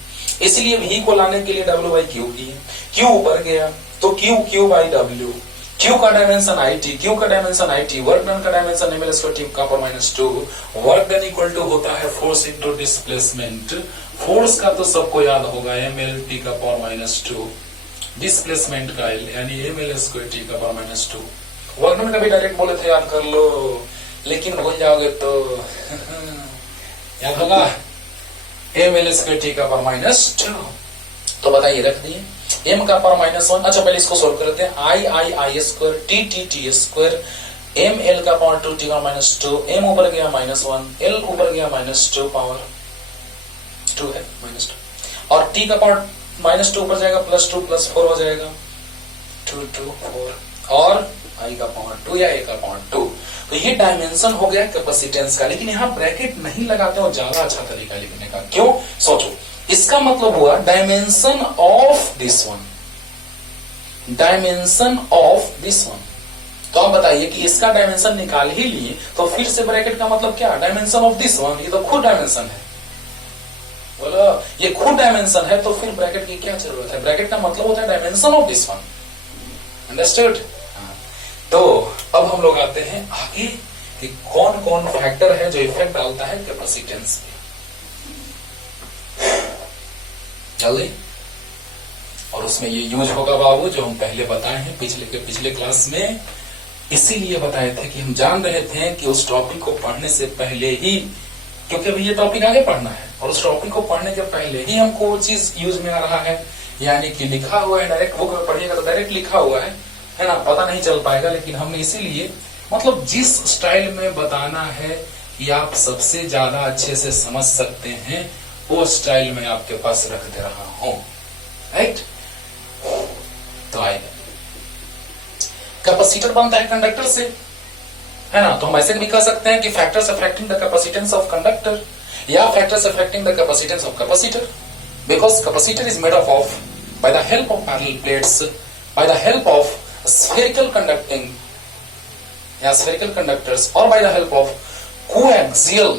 इसलिए V को लाने के लिए W बाई Q किए। Q ऊपर गया तो Q बाई W, Q का डायमेंशन IT, Q का डायमेंशन IT, वर्क डन का डायमेंशन ml स्क्वायर t का power minus 2। Work done equal to होता है फोर्स इनटू डिस्प्लेसमेंट, फोर्स का तो सबको याद होगा ml t का पावर माइनस 2, डिस्प्लेसमेंट का L यानी ml स्क्वायर t का पावर माइनस 2। वर्क डन का भी डायरेक्ट बोले थे याद कर लो, लेकिन भूल जाओगे तो याद होगा ml स्क्वायर t का पावर माइनस 2। तो बताइए रख दिए m का पावर माइनस 1। अच्छा पहले इसको सोल्व करते हैं। I square t square m l का पावर 2 t का माइनस 2, m ऊपर गया माइनस 1, l ऊपर गया माइनस 2 पावर 2 है माइनस 2, और t का पावर माइनस 2 ऊपर जाएगा प्लस 2 प्लस 4 हो जाएगा 2 2 4, और I का पावर 2 या a का पावर 2। तो ये डायमेंशन हो गया कैपेसिटेंस का, लेकिन यहाँ ब्रैकेट नहीं लगाते हो, ज्यादा अच्छा तरीका लिखने का। क्यों? सोचो, इसका मतलब हुआ dimension of this one, dimension of this one. तो आप बताइए कि इसका डायमेंशन निकाल ही लिए तो फिर से ब्रैकेट का मतलब क्या? डायमेंशन ऑफ दिस वन, ये तो खुद डायमेंशन है। बोलो ये खुद डायमेंशन है तो फिर ब्रैकेट की क्या जरूरत है? ब्रैकेट का मतलब होता है dimension of this one. Understood? तो अब हम लोग आते हैं आगे कि कौन कौन फैक्टर है जो इफेक्ट डालता है कैपेसिटेंस पे। जल्दी। और उसमें ये यूज होगा बाबू जो हम पहले बताए हैं पिछले क्लास में, इसीलिए बताए थे कि हम जान रहे थे कि उस टॉपिक को पढ़ने से पहले ही, क्योंकि अभी ये टॉपिक आगे पढ़ना है और उस टॉपिक को पढ़ने के पहले ही हमको वो चीज यूज में आ रहा है, यानी कि लिखा हुआ है, डायरेक्ट बुक में पढ़िएगा तो डायरेक्ट लिखा हुआ है ना, पता नहीं चल पाएगा। लेकिन हमने इसीलिए मतलब जिस स्टाइल में बताना है कि आप सबसे ज्यादा अच्छे से समझ सकते हैं वो स्टाइल में आपके पास रख दे रहा हूं, राइट। तो आएगा कैपेसिटर बनता है कंडक्टर से, है ना। तो हम ऐसे भी कह सकते हैं कि factors affecting the capacitance of conductor या factors affecting the capacitance of capacitor, because capacitor is made of by the help of parallel plates, by the help of spherical conducting या spherical conductors or by the help of coaxial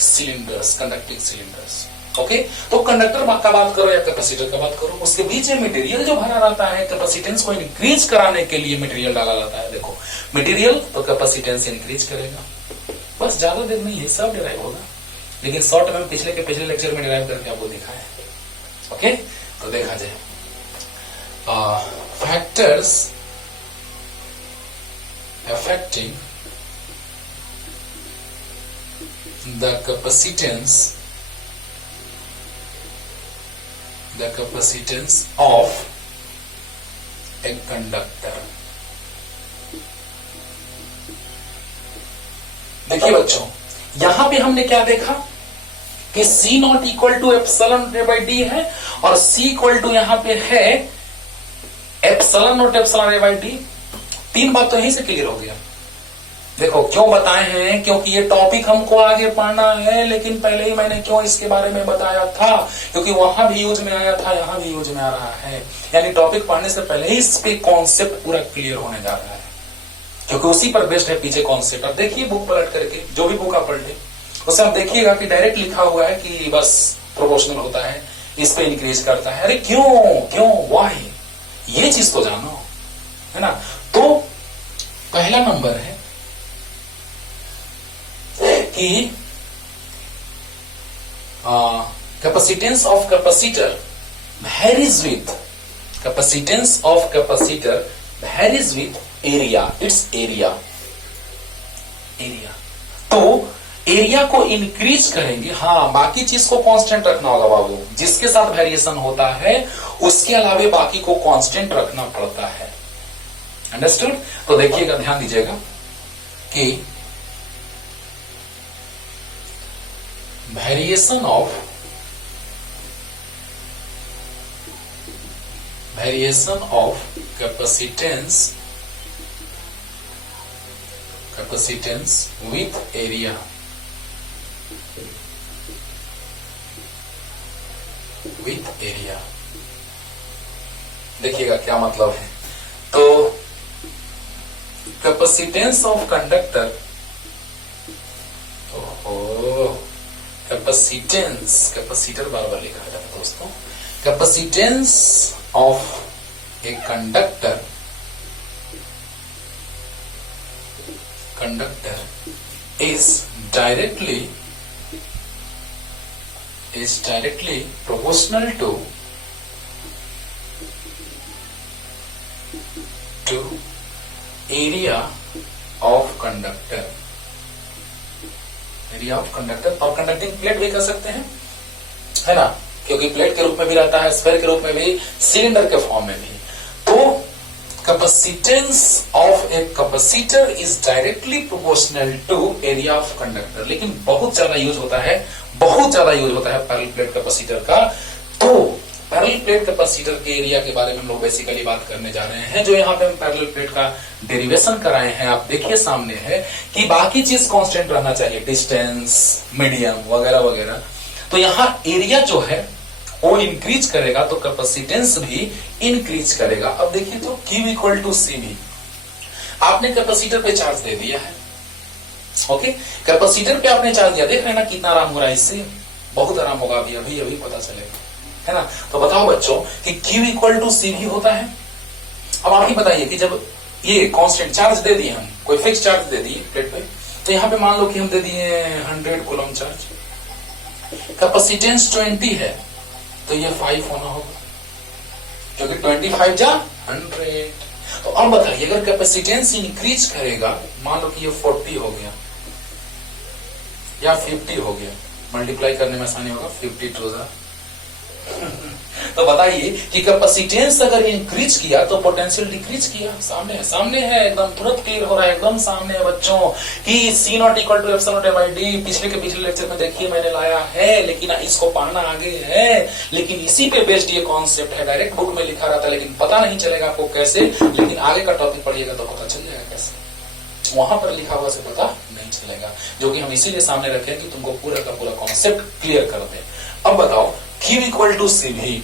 cylinders, conducting cylinders. Okay तो conductor का बात करो या capacitor का बात करो, उसके बीच में मटेरियल जो भरा रहता है कैपेसिटेंस को इंक्रीज कराने के लिए मटेरियल डाला जाता है। देखो मटेरियल तो कैपेसिटेंस इंक्रीज करेगा, बस ज्यादा देर में ये सब डिराइव होगा, लेकिन शॉर्ट में पिछले लेक्चर में डिराइव करके आपको दिखाया है। ओके तो देखा जाए factors affecting the capacitance of a conductor। देखिए बच्चों यहां पे हमने क्या देखा कि C not equal to epsilon by D है और C इक्वल टू यहां पे है epsilon not epsilon A by D. तीन बात तो यहीं से क्लियर हो गया। देखो क्यों बताए हैं, क्योंकि ये टॉपिक हमको आगे पढ़ना है, लेकिन पहले ही मैंने क्यों इसके बारे में बताया था, क्योंकि वहां भी यूज में आया था, यहां भी यूज में आ रहा है, यानी टॉपिक पढ़ने से पहले ही इस पे कॉन्सेप्ट पूरा क्लियर होने जा रहा है, क्योंकि उसी पर बेस्ड है पीछे कॉन्सेप्ट। अब देखिए बुक पलट करके जो भी बुक आप पढ़ ले उससे आप देखिएगा कि डायरेक्ट लिखा हुआ है कि बस प्रोपोर्शनल होता है, इस पे इंक्रीज करता है। अरे क्यों वाई, ये चीज तो जानो, है ना। तो पहला नंबर है कि capacitance of capacitor varies with capacitance of capacitor varies with area, its area। तो एरिया को इंक्रीज करेंगे, हाँ बाकी चीज को कांस्टेंट रखना होगा बाबू, जिसके साथ वेरिएशन होता है उसके अलावे बाकी को कांस्टेंट रखना पड़ता है। अंडरस्टूड। तो देखिएगा ध्यान दीजिएगा कि variation of capacitance with area देखिएगा क्या मतलब है। तो कैपेसिटेंस ऑफ कंडक्टर, कैपेसिटर बार बार लिखा जाता है दोस्तों। Capacitance of a conductor is directly proportional to area of conductor, और कंडक्टिंग प्लेट भी कह सकते हैं, है ना, क्योंकि प्लेट के रूप में भी रहता है, स्फीयर के रूप में भी, सिलेंडर के फॉर्म में भी। तो capacitance of a capacitor is directly proportional to area of conductor. लेकिन बहुत ज्यादा यूज होता है पैरेलल प्लेट कैपेसिटर का। तो पैरेलल प्लेट कैपेसिटर के एरिया के बारे में हम लोग बेसिकली बात करने जा रहे हैं। जो यहाँ पे हम पैरेलल प्लेट का डेरिवेशन कराए हैं, आप देखिए सामने है कि बाकी चीज कांस्टेंट रहना चाहिए, डिस्टेंस, मीडियम वगैरह वगैरह। तो यहाँ एरिया जो है वो इंक्रीज करेगा तो कैपेसिटेंस भी इंक्रीज करेगा। अब देखिए तो Q इक्वल टू सी भी आपने कैपेसिटर पे चार्ज दे दिया है। ओके, कैपेसिटर पे आपने चार्ज दिया, देख रहे हैं ना कितना आराम हो रहा है, इससे बहुत आराम होगा, अभी पता चलेगा, है ना। तो बताओ बच्चों कि Q इक्वल टू सी भी होता है। अब आप ही बताइए कि जब ये कांस्टेंट चार्ज दे दिए, हम कोई फिक्स चार्ज दे दिए प्लेट पे, तो यहाँ पे मान लो कि हम दे दिए 100 कूलम चार्ज, कैपेसिटेंस 20 है तो ये 5 होना होगा, क्योंकि 25 जा 100। तो अब बताइए अगर कैपेसिटेंस इंक्रीज करेगा, मान लो कि ये 40 हो गया या 50 हो गया, मल्टीप्लाई करने में आसानी होगा, 50 टू जा तो बताइए कि कैपेसिटेंस अगर इंक्रीज किया तो पोटेंशियल डिक्रीज किया। सामने है एकदम तुरंत क्लियर हो रहा है, एकदम सामने है बच्चों कि C not equal to epsilon not by D. पिछले लेक्चर में देखिए मैंने लाया है, लेकिन इसको पढ़ना आगे है, लेकिन इसी पे बेस्ड ये कॉन्सेप्ट है। डायरेक्ट बुक में लिखा रहता है लेकिन पता नहीं चलेगा आपको कैसे, लेकिन आगे का टॉपिक पढ़िएगा तो पता चल जाएगा कैसे, वहां पर लिखा हुआ से पता नहीं चलेगा, जो कि हम इसीलिए सामने रखे कि तुमको पूरा का पूरा कॉन्सेप्ट क्लियर कर दे। अब बताओ Q इक्वल टू सी भी,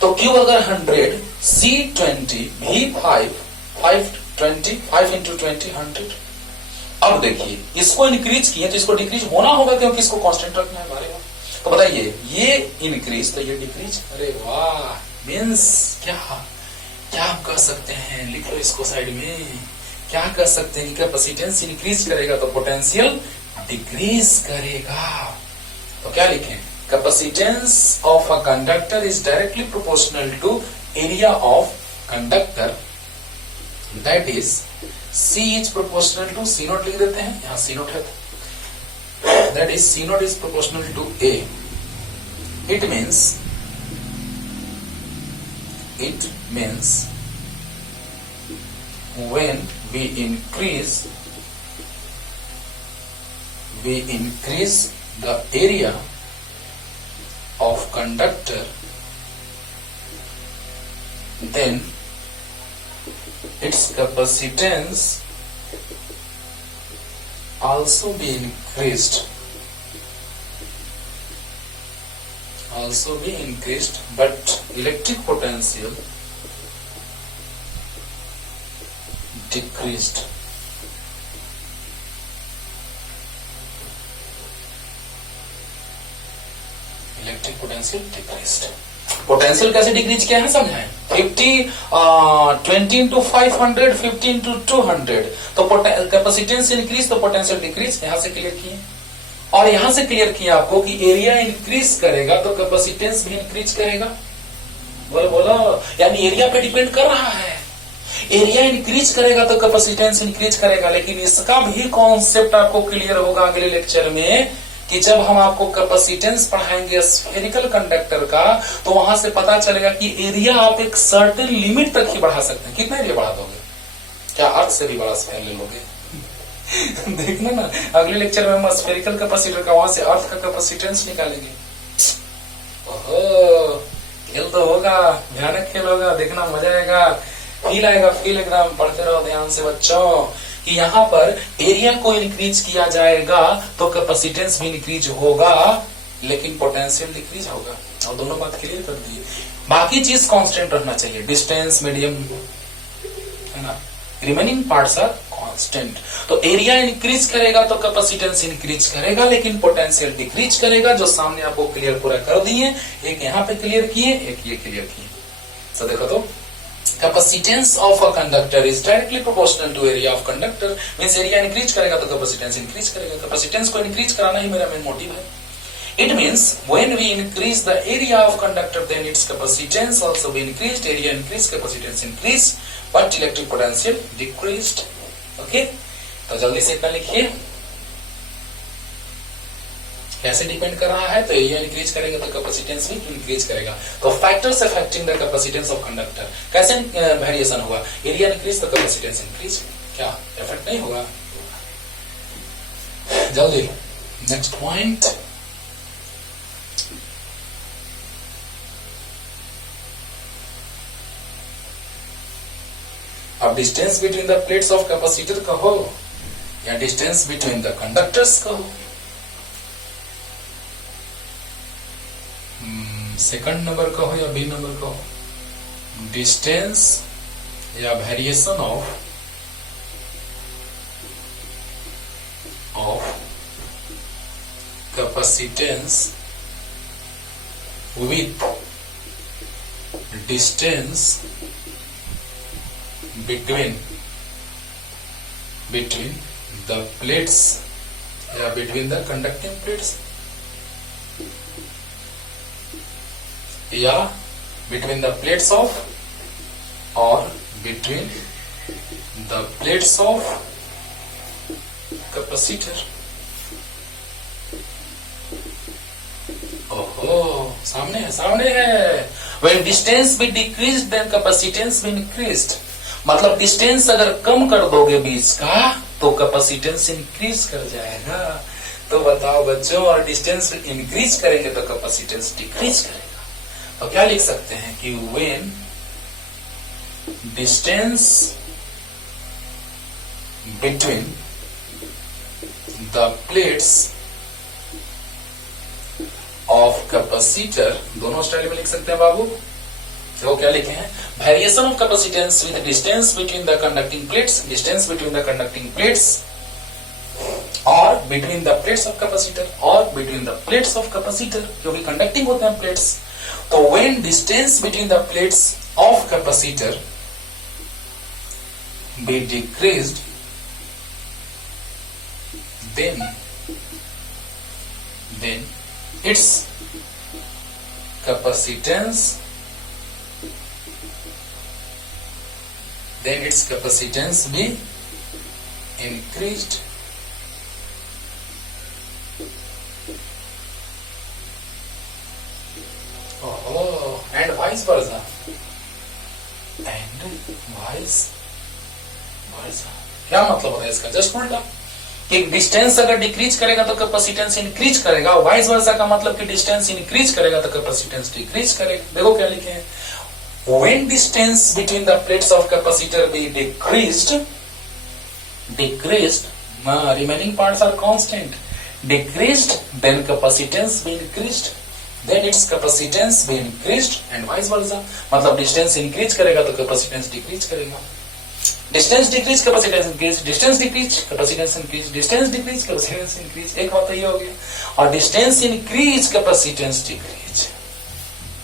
तो Q अगर 100, C 20, V 5, 5 इंटू 20 100। अब देखिए इसको इंक्रीज किए तो इसको डिक्रीज होना होगा, क्योंकि इसको कांस्टेंट रखना है हमारे वहां। तो बताइए ये इंक्रीज तो ये डिक्रीज, अरे वाह, मीन्स क्या हम कर सकते हैं, लिख लो इसको साइड में, क्या कर सकते हैं, कैपेसिटेंस इंक्रीज करेगा तो पोटेंशियल डिक्रीज करेगा। तो क्या लिखें, capacitance of a conductor is directly proportional to area of conductor, that is C is proportional to C naught लिख देते हैं, यहाँ C naught है, that is C naught is proportional to A. It means when we increase the area of conductor, then its capacitance also be increased, but electric potential decreased. Electric potential decreased. Potential कैसे decrease किया है समझाएं। 20 into 500, 50 into 200, तो capacitance increase तो potential decrease, यहां से clear किए। और यहां से क्लियर किया आपको कि एरिया इंक्रीज करेगा तो कैपेसिटेंस भी इंक्रीज करेगा। बोलो यानी एरिया पे डिपेंड कर रहा है, एरिया इंक्रीज करेगा तो कैपेसिटेंस इंक्रीज करेगा। लेकिन इसका भी कॉन्सेप्ट आपको क्लियर होगा अगले लेक्चर में, कि जब हम आपको कैपेसिटेंस पढ़ाएंगे स्फेरिकल कंडक्टर का, तो वहां से पता चलेगा कि एरिया आप एक सर्टेन लिमिट तक ही बढ़ा सकते हैं। कितना एरिया बढ़ा दोगे, क्या अर्थ से भी बड़ा स्फेयर ले लोगे देखना ना अगले लेक्चर में हम स्फेरिकल कैपेसिटर का, वहां से अर्थ का कैपेसिटेंस निकालेंगे। ओहो, खेल तो होगा, भयानक खेल होगा, देखना मजा आएगा, फील आएगा, फील एकदम। पढ़ते रहो ध्यान से बच्चों कि यहाँ पर एरिया को इंक्रीज किया जाएगा तो कैपेसिटेंस भी इंक्रीज होगा, लेकिन पोटेंशियल डिक्रीज होगा। और दोनों बात क्लियर कर दिए। बाकी चीज कांस्टेंट रहना चाहिए, डिस्टेंस, मीडियम, है ना, रिमेनिंग पार्ट्स आर कांस्टेंट। तो एरिया इंक्रीज करेगा तो कैपेसिटेंस इंक्रीज करेगा, लेकिन पोटेंशियल डिक्रीज करेगा, जो सामने आपको क्लियर पूरा कर दिए। एक यहाँ पे क्लियर किए, एक ये क्लियर किए। तो देखो तो capacitance of a conductor is directly proportional to area of conductor, means area increase करेगा तो capacitance increase करेगा। capacitance को increase कराना ही मेरा main motive है। It means when we increase the area of conductor, then its capacitance also be increased, area increase, capacitance increase, but electric potential decreased. Okay, तो जल्दी से इतना लिखिए, कैसे डिपेंड कर रहा है, तो एरिया इंक्रीज करेगा तो कैपेसिटेंस भी इंक्रीज करेगा। तो factors affecting the capacitance of conductor, कैसे वेरिएशन होगा, एरिया इंक्रीज तो कैपेसिटेंस इंक्रीज, क्या इफेक्ट नहीं होगा। जल्दी नेक्स्ट पॉइंट, अब distance between the plates of capacitor कहो या डिस्टेंस बिटवीन द कंडक्टर्स कहो। सेकंड नंबर कहो या बी नंबर कहो, डिस्टेंस या variation of capacitance with distance between the plates या between the conducting plates या between the plates of or between the plates of capacitor. ओहो, सामने है. When distance be decreased then capacitance be increased. मतलब distance अगर कम कर दोगे बीच का तो कैपेसिटेंस इंक्रीज कर जाएगा. तो बताओ बच्चों, और डिस्टेंस इंक्रीज करेंगे तो कैपेसिटेंस डिक्रीज करेगा. तो क्या लिख सकते हैं कि when distance between the plates of capacitor, दोनों स्टाइल में लिख सकते हैं बाबू. देखो क्या लिखे हैं, variation of capacitance with distance between the conducting plates, distance between the conducting plates और between the plates of capacitor और between the plates of capacitor, क्योंकि कंडक्टिंग होते हैं प्लेट्स. तो when distance between the plates of capacitor be decreased then its capacitance be increased. And vice versa. क्या मतलब होता है इसका? जस्ट उल्टा, कि डिस्टेंस अगर डिक्रीज करेगा तो कैपेसिटेंस इंक्रीज करेगा, वाइस वर्सा का मतलब कि डिस्टेंस इंक्रीज करेगा तो कैपेसिटेंस डिक्रीज करेगा. देखो क्या लिखे हैं, when distance between the plates of capacitor be decreased remaining parts are constant, decreased then capacitance be increased, then its capacitance be increased and vice versa. मतलब डिस्टेंस इंक्रीज करेगा तो कैपेसिटेंस डिक्रीज करेगा, distance decrease capacitance increase, distance decrease capacitance increase, distance decrease capacitance increase. एक बात तो ये हो गया. और डिस्टेंस इंक्रीज कैपेसिटेंस डिक्रीज.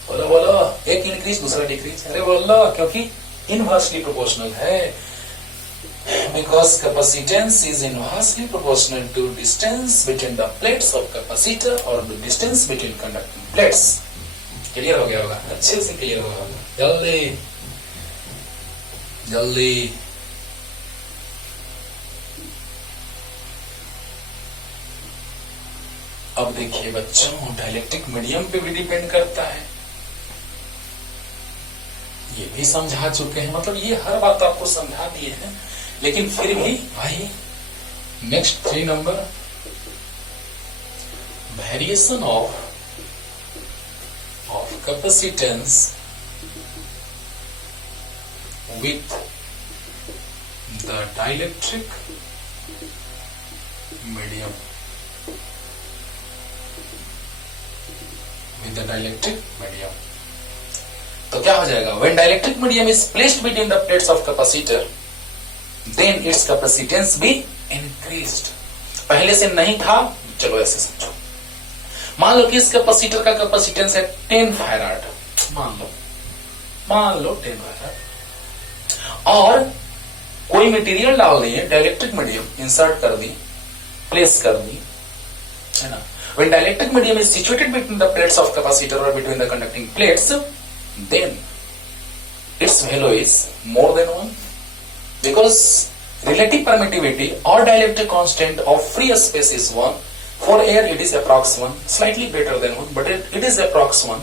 बोलो, एक इंक्रीज दूसरा डिक्रीज. अरे बोलो, क्योंकि इनवर्सली प्रोपोर्शनल है, because capacitance is inversely proportional to distance between the plates of capacitor or the distance between conducting plates. Clear हो गया होगा, अच्छे से क्लियर हो गया होगा. जल्दी अब देखिए बच्चों, डाइलेक्ट्रिक मीडियम पे भी डिपेंड करता है. ये भी समझा चुके हैं, मतलब ये हर बात आपको समझा दिए हैं, लेकिन फिर भी भाई next 3 number, variation of capacitance with the dielectric medium, तो क्या हो जाएगा, when dielectric medium is placed between the plates of capacitor then its capacitance be increased. पहले से नहीं था, चलो ऐसे समझो. मान लो कि इस कैपेसिटर का कैपेसिटेंस है 10 फैराड, मान लो 10 फैराड, और कोई मटेरियल डाल दी है, डाइलेक्ट्रिक मीडियम इंसर्ट कर दी, प्लेस कर दी, है ना. When dielectric medium is situated between the plates of capacitor or between the conducting plates, then its value is more than 1, because relative permittivity or dielectric constant of free space is 1. For air it is approx 1, slightly better than 1, but it is approx 1.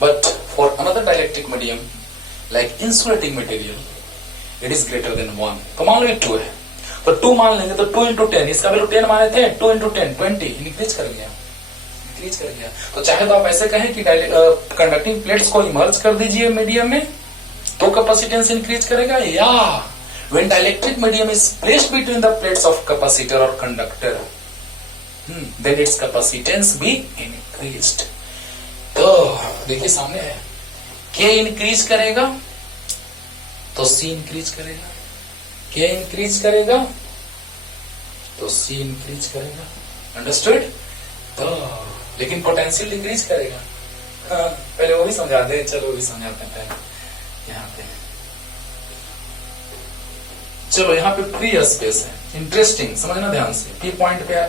But for another dielectric medium like insulating material, it is greater than 1. तो मान लो ये 2 है, तो 2 मान लेंगे, तो 2 into 10, इसका value 10 माने थे, 2 into 10 20, इंक्रीज कर गया. तो चाहे तो आप ऐसे कहें कि कंडक्टिंग प्लेट्स को इमर्ज कर दीजिए मीडियम में, तो कैपेसिटेंस इंक्रीज करेगा. या when dielectric medium is placed between the plates of capacitor or conductor, then its capacitance be increased. तो देखिए सामने है, K इंक्रीज करेगा तो C इंक्रीज करेगा, K इंक्रीज करेगा तो C इंक्रीज करेगा. अंडरस्टूड. तो लेकिन पोटेंशियल डिक्रीज करेगा. पहले वो भी समझा दे, चलो वो भी समझाते हैं. पहले यहाँ पे चलो यहाँ पे फ्री स्पेस है, इंटरेस्टिंग, समझना ध्यान से। पी पॉइंट पे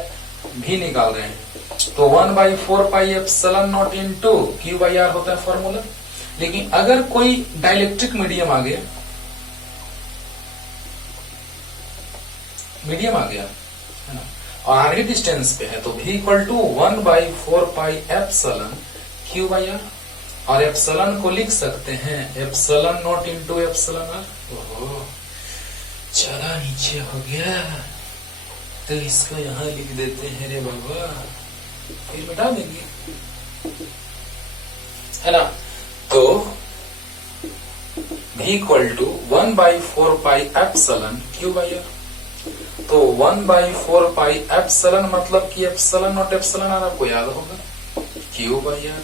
भी निकाल रहे हैं, तो 1/4 pi epsilon not into Q by R होता है फॉर्मूला। लेकिन अगर कोई डाइलेक्ट्रिक मीडियम आ गया, है ना, और आगे डिस्टेंस पे है, तो v equal to 1/4 pi epsilon Q by R, और एप्सिलॉन को लिख सकते हैं epsilon not into epsilon R. ओहो, चला नीचे हो गया, तो इसको यहां लिख देते हैं रे बाबा, फिर मिटा देंगे, है ना। तो v equal to 1/4 pi epsilon Q by are, तो 1/4 पाई एप्सिलॉन मतलब कि एप्सिलॉन नॉट एप्सिलॉन आर आपको याद होगा, क्यू बाई आर।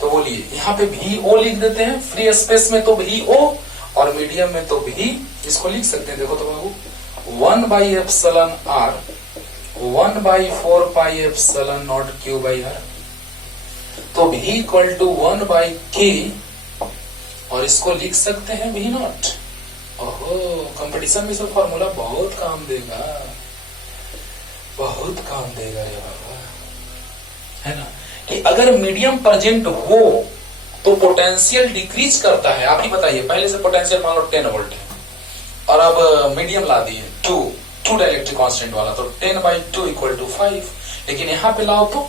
तो बोलिए यहाँ पे भी ओ लिख देते हैं, फ्री स्पेस में तो भी ओ, और मीडियम में तो भी, इसको लिख सकते हैं, देखो तो बाबू, 1/एप्सिलॉन R 1/4 pi epsilon naught Q by are, तो भी इक्वल टू 1/k, और इसको लिख सकते हैं भी नॉट। ओहो, कंपटीशन में सब फॉर्मूला बहुत काम देगा, बहुत काम देगा रे बाबा, है ना। कि अगर मीडियम प्रेजेंट हो तो पोटेंशियल डिक्रीज करता है। आप ही बताइए, पहले से पोटेंशियल मान लो 10 वोल्ट है, और अब मीडियम ला दिए 2 डाइलेक्ट्रिक कांस्टेंट वाला, तो 10/2 इक्वल टू 5। लेकिन यहां पे लाओ तो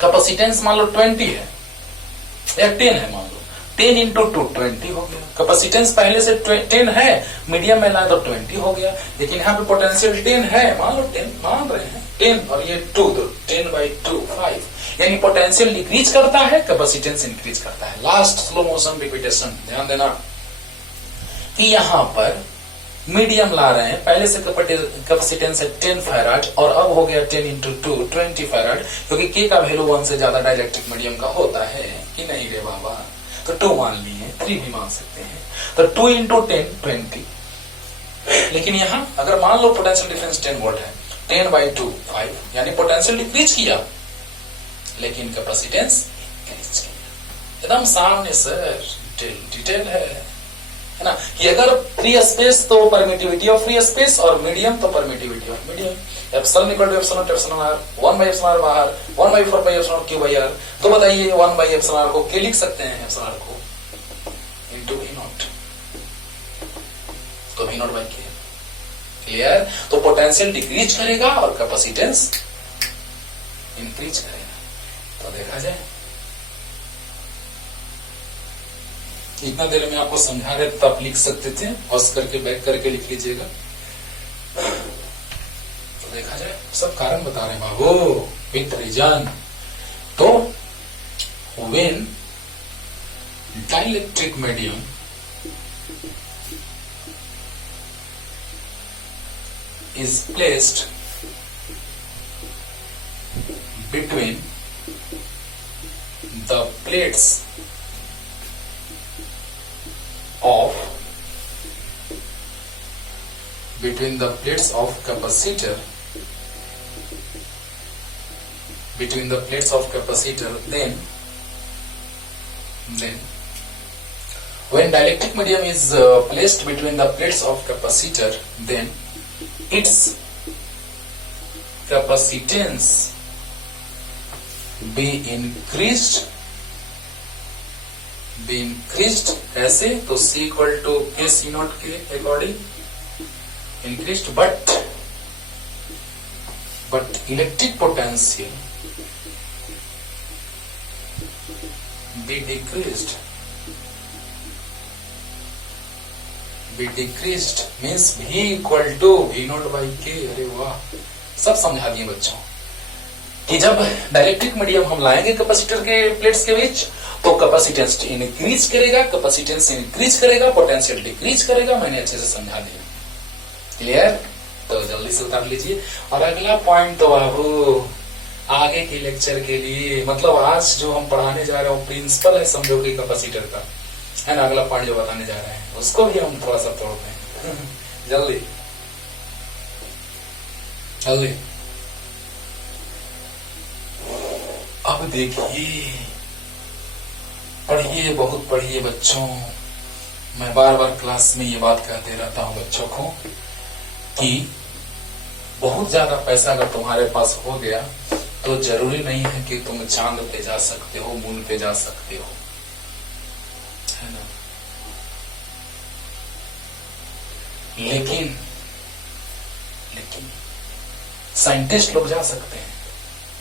कैपेसिटेंस मान लो 20 है या 10 है, मान लो 10 इंटू 2 20 हो गया। कैपेसिटेंस पहले से 10 है, मीडियम में लाए तो 20 हो गया। लेकिन यहाँ पे पोटेंशियल 10 है, मान लो 10 मान रहे हैं, 10 और ये 2, तो 10/2 5, यानी पोटेंशियल डिक्रीज करता है, कैपेसिटेंस इंक्रीज करता है। लास्ट स्लो मोशन रिपीटेशन, ध्यान देना कि यहां पर मीडियम ला रहे हैं, पहले से कैपेसिटेंस है 10 फैराड, और अब हो गया 10 इंटू 2 20 फैराड, क्योंकि के का वैल्यू 1 से ज्यादा डाइलेक्ट्रिक मीडियम का होता है कि नहीं रे बाबा। तो 2 मान लिए, 3 भी मान सकते हैं, तो 2 इंटू 10 20। लेकिन यहां अगर मान लो पोटेंशियल डिफरेंस 10 वोल्ट है, 10/2 5, यानी पोटेंशियल डिक्रीज किया लेकिन कैपेसिटेंस इंक्रीज किया। एकदम सामने सर, डिटेल है ना। कि अगर फ्री स्पेस तो परमिटिविटी ऑफ फ्री स्पेस, और मीडियम तो permittivity of medium. Epsilon equal to epsilon epsilon r, one by epsilon r बाहर, 1/4 pi epsilon Q by are. तो बताइए 1/एप्सिलॉन आर को क्या लिख सकते हैं, एप्सिलॉन आर को इनटू वी नॉट, तो v naught by k. Clear. तो पोटेंशियल डिक्रीज करेगा और कैपेसिटेंस इंक्रीज करेगा। तो देखा जाए, इतना देर में आपको समझा रहे तो आप लिख सकते थे, पॉज करके बैक करके लिख लीजिएगा। तो देखा जाए, सब कारण बता रहे हैं बाबू, विथ रीजन। तो when dielectric medium is placed between the plates of capacitor, then when dielectric medium is placed between the plates of capacitor, then its capacitance be increased ऐसे, तो C equal to K C not के according increased, but electric potential be decreased means V equal to V not by K. अरे वाह, सब समझा दिए बच्चों कि जब डाइलेक्ट्रिक मीडियम हम लाएंगे कैपेसिटर के प्लेट्स के बीच, तो कैपेसिटेंस इंक्रीज करेगा, पोटेंशियल डिक्रीज करेगा। मैंने अच्छे से समझा दिया। क्लियर। तो जल्दी से उतार लीजिए। और अगला पॉइंट तो बाबू आगे के लेक्चर के लिए, मतलब आज जो हम पढ़ाने जा रहे हैं प्रिंसिपल है समझो कि कैपेसिटर का, है ना। अगला पॉइंट जो बताने जा रहे हैं उसको भी हम थोड़ा सा तोड़ते हैं। जल्दी जल्दी। अब देखिए, पढ़िए, बहुत पढ़िए बच्चों। मैं बार बार क्लास में ये बात कहते रहता हूँ बच्चों को कि बहुत ज्यादा पैसा अगर तुम्हारे पास हो गया तो जरूरी नहीं है कि तुम चांद पे जा सकते हो, मून पे जा सकते हो, है ना। लेकिन साइंटिस्ट लोग जा सकते हैं,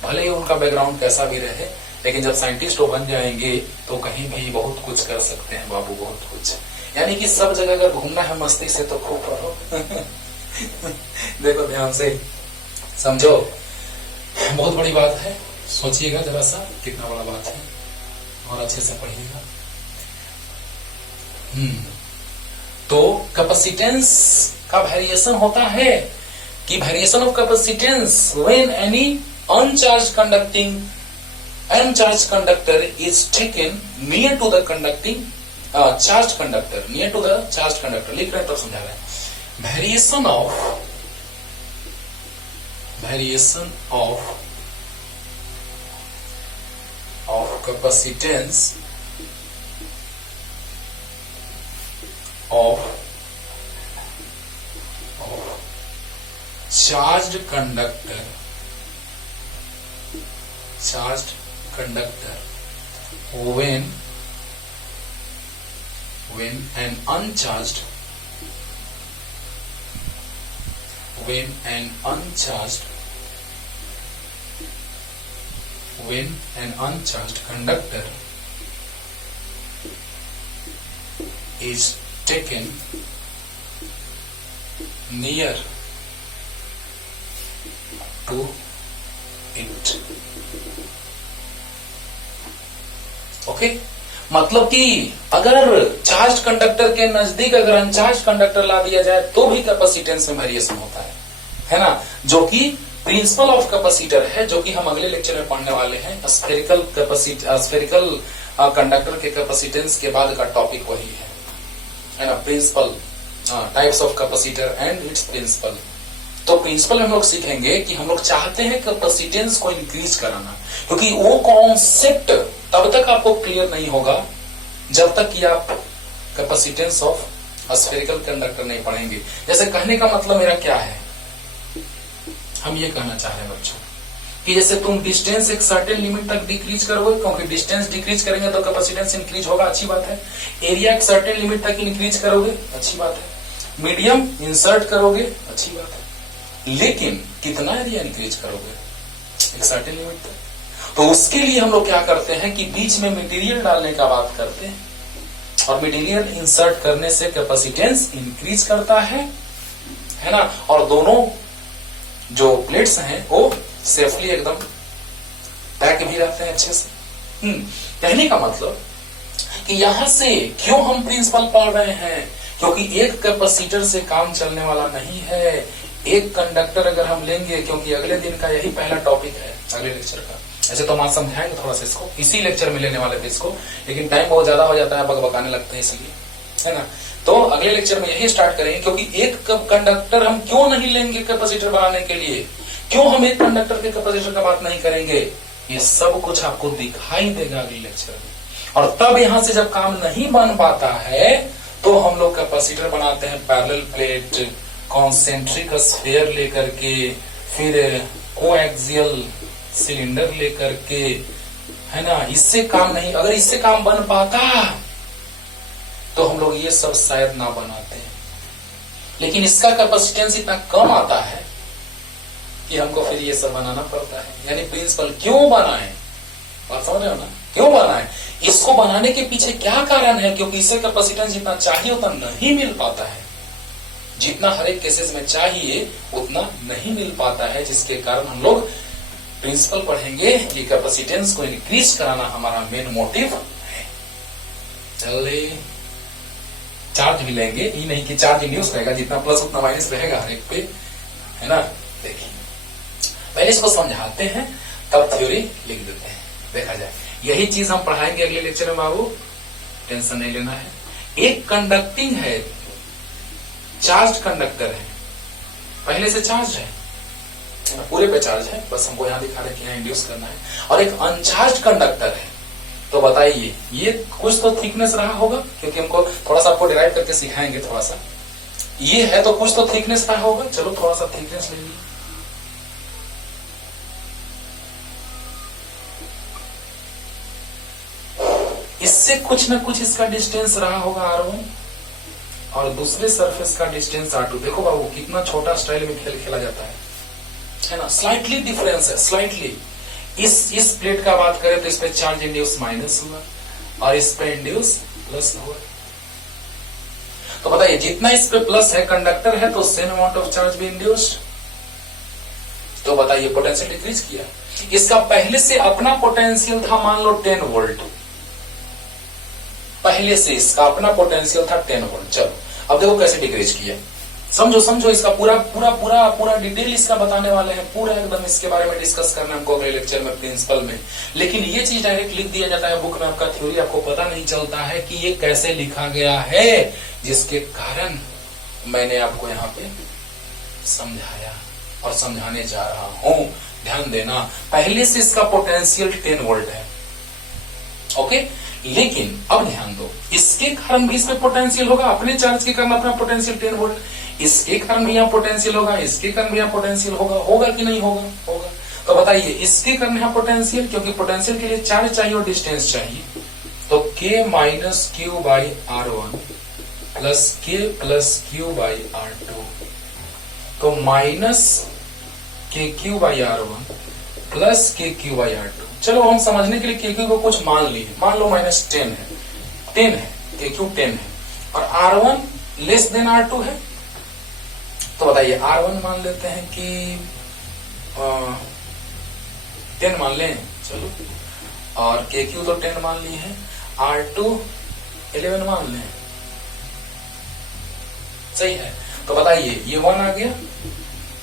भले ही उनका बैकग्राउंड कैसा भी रहे, लेकिन जब साइंटिस्ट वो बन जाएंगे तो कहीं भी बहुत कुछ कर सकते हैं बाबू, बहुत कुछ। यानी कि सब जगह अगर घूमना है मस्ती से तो खूब पढ़ो। देखो ध्यान से समझो, बहुत बड़ी बात है, सोचिएगा जरा सा कितना बड़ा बात है, और अच्छे से पढ़िएगा। तो कैपेसिटेंस का वेरिएशन होता है कि variation of capacitance when any uncharge conductor is taken near to the conducting charge conductor, near to the charge conductor. लिख रहे हैं तब समझा रहे हैं। Variation of capacitance of charged conductor when an uncharged conductor is taken near to it। Okay, मतलब कि अगर चार्ज कंडक्टर के नजदीक अगर अनचार्ज कंडक्टर ला दिया जाए तो भी कैपेसिटेंस में वेरिएशन होता है ना, जो कि प्रिंसिपल ऑफ कैपेसिटर है, जो कि हम अगले लेक्चर में पढ़ने वाले हैं। स्फेरिकल कंडक्टर के कैपेसिटेंस के बाद का टॉपिक वही है ना, principle, types of capacitor and its principle. तो प्रिंसिपल हम लोग सीखेंगे कि हम लोग चाहते हैं कैपेसिटेंस को इंक्रीज कराना, क्योंकि वो कॉन्सेप्ट तब तक आपको क्लियर नहीं होगा जब तक कि आप कैपेसिटेंस ऑफ स्फेरिकल कंडक्टर नहीं पढ़ेंगे। जैसे कहने का मतलब मेरा क्या है, हम ये कहना चाह रहे हैं बच्चों कि जैसे तुम डिस्टेंस एक सर्टेन लिमिट तक डिक्रीज करोगे, क्योंकि डिस्टेंस डिक्रीज करेंगे तो कैपेसिटेंस इंक्रीज होगा, अच्छी बात है। एरिया एक सर्टेन लिमिट तक इंक्रीज करोगे, अच्छी बात है। मीडियम इंसर्ट करोगे, अच्छी बात है। लेकिन कितना एरिया इंक्रीज करोगे, एक सर्टेन लिमिट तक। तो उसके लिए हम लोग क्या करते हैं कि बीच में मटेरियल डालने का बात करते हैं, और मटेरियल इंसर्ट करने से कैपेसिटेंस इंक्रीज करता है ना। और दोनों जो प्लेट्स हैं वो सेफली एकदम पैक भी रहते हैं अच्छे से। कहने का मतलब कि यहां से क्यों हम प्रिंसिपल पढ़ रहे हैं, क्योंकि एक कैपेसिटर से काम चलने वाला नहीं है। एक कंडक्टर अगर हम लेंगे, क्योंकि अगले दिन का यही पहला टॉपिक है अगले लेक्चर का। ऐसे तो हम आज समझाएंगे थोड़ा सा इसको, इसी लेक्चर में लेने वाले थे इसको, लेकिन टाइम बहुत ज्यादा हो जाता है, बकबकाने लगते हैं इसलिए, है ना। तो अगले लेक्चर में यही स्टार्ट करेंगे, क्योंकि एक कंडक्टर हम क्यों नहीं लेंगे कैपेसिटर बनाने के लिए, क्यों हम एक कंडक्टर के कैपेसिटर का बात नहीं करेंगे, ये सब कुछ आपको दिखाई देगा अगले लेक्चर में। और तब यहां से जब काम नहीं बन पाता है तो हम लोग कैपेसिटर बनाते हैं पैरेलल प्लेट, कॉन्सेंट्रिक स्फीयर लेकर के, फिर कोएक्सियल सिलेंडर लेकर के, है ना। इससे काम नहीं, अगर इससे काम बन पाता तो हम लोग ये सब शायद ना बनाते, लेकिन इसका कैपेसिटेंस इतना कम आता है कि हमको फिर ये सब बनाना पड़ता है। यानी प्रिंसिपल क्यों बनाए, बात समझ रहे हो ना, क्यों बनाए, इसको बनाने के पीछे क्या कारण है, क्योंकि इससे कैपेसिटेंस जितना चाहिए उतना नहीं मिल पाता है, जितना हर एक केसेस में चाहिए उतना नहीं मिल पाता है, जिसके कारण हम लोग प्रिंसिपल पढ़ेंगे कि कैपेसिटेंस को इंक्रीज कराना हमारा मेन मोटिव है। चलिए चार्ज भी लेंगे, ये नहीं कि चार्ज इंड्यूस रहेगा, जितना प्लस उतना माइनस रहेगा हर एक पे, है ना। देखिए पहले इसको समझाते हैं तब थ्योरी लिख देते हैं, देखा जाए। यही चीज हम पढ़ाएंगे अगले लेक्चर में बाबू, टेंशन नहीं लेना है। एक कंडक्टिंग है, चार्ज कंडक्टर है, पहले से चार्ज है, पूरे पे चार्ज है, बस हमको यहां दिखा रहे कि यहां इंड्यूस करना है। और एक अनचार्ज कंडक्टर है, तो बताइए ये कुछ तो थिकनेस रहा होगा, क्योंकि हमको थोड़ा सा आपको डिराइव करके सिखाएंगे थोड़ा सा, ये है तो कुछ तो थिकनेस का होगा, चलो थोड़ा सा थिकनेस ले लीजिए। इससे कुछ ना कुछ इसका डिस्टेंस रहा होगा R1 और दूसरे सरफेस का डिस्टेंस R2। देखो बाबू कितना छोटा स्टाइल में खेल खेला जाता है ना। स्लाइटली डिफरेंस है, स्लाइटली। इस प्लेट का बात करें तो इस पे चार्ज इंड्यूस माइनस हुआ और इस पे इंड्यूस प्लस हुआ। तो बताइए जितना इस पे प्लस है, कंडक्टर है, तो सेम अमाउंट ऑफ चार्ज भी इंड्यूस्ड। तो बताइए पोटेंशियल डिक्रीज किया। इसका पहले से अपना पोटेंशियल था मान लो 10 वोल्ट, पहले से इसका अपना पोटेंशियल था 10 वोल्ट। चलो अब देखो कैसे डिक्रीज किया, समझो समझो। इसका पूरा पूरा पूरा पूरा डिटेल इसका बताने वाले हैं, पूरा एकदम इसके बारे में डिस्कस करना हमको अगले लेक्चर में प्रिंसिपल में। लेकिन ये चीज डायरेक्ट लिख दिया जाता है बुक में, आपका थ्योरी आपको पता नहीं चलता है कि ये कैसे लिखा गया है, जिसके कारण मैंने आपको यहाँ पे समझाया और समझाने जा रहा हूं। ध्यान देना, पहले से इसका पोटेंशियल 10 वोल्ट है, ओके। लेकिन अब ध्यान दो, इसके कारण भी इसमें पोटेंशियल होगा, अपने चार्ज के कारण अपना पोटेंशियल 10 वोल्ट, इसके कारण भी यहाँ पोटेंशियल होगा, इसके कारण भी यहाँ पोटेंशियल होगा, होगा कि नहीं होगा? होगा। तो बताइए इसके कारण यहाँ पोटेंशियल, क्योंकि पोटेंशियल के लिए चार्ज चाहिए और डिस्टेंस चाहिए, तो K minus Q by R1 plus K plus Q by R2, तो माइनस के क्यू बाई R1 प्लस के क्यू बाई R2। चलो हम समझने के लिए के क्यू को कुछ मान लिए, मान लो -10 है, 10 है, के क्यू 10 है और R1 लेस देन R2 है। तो बताइए R1 मान लेते हैं कि 10 मान लें, चलो, और के क्यू तो 10 मान लिए हैं, R2 11 मान लें, सही है। तो बताइए ये 1 आ गया,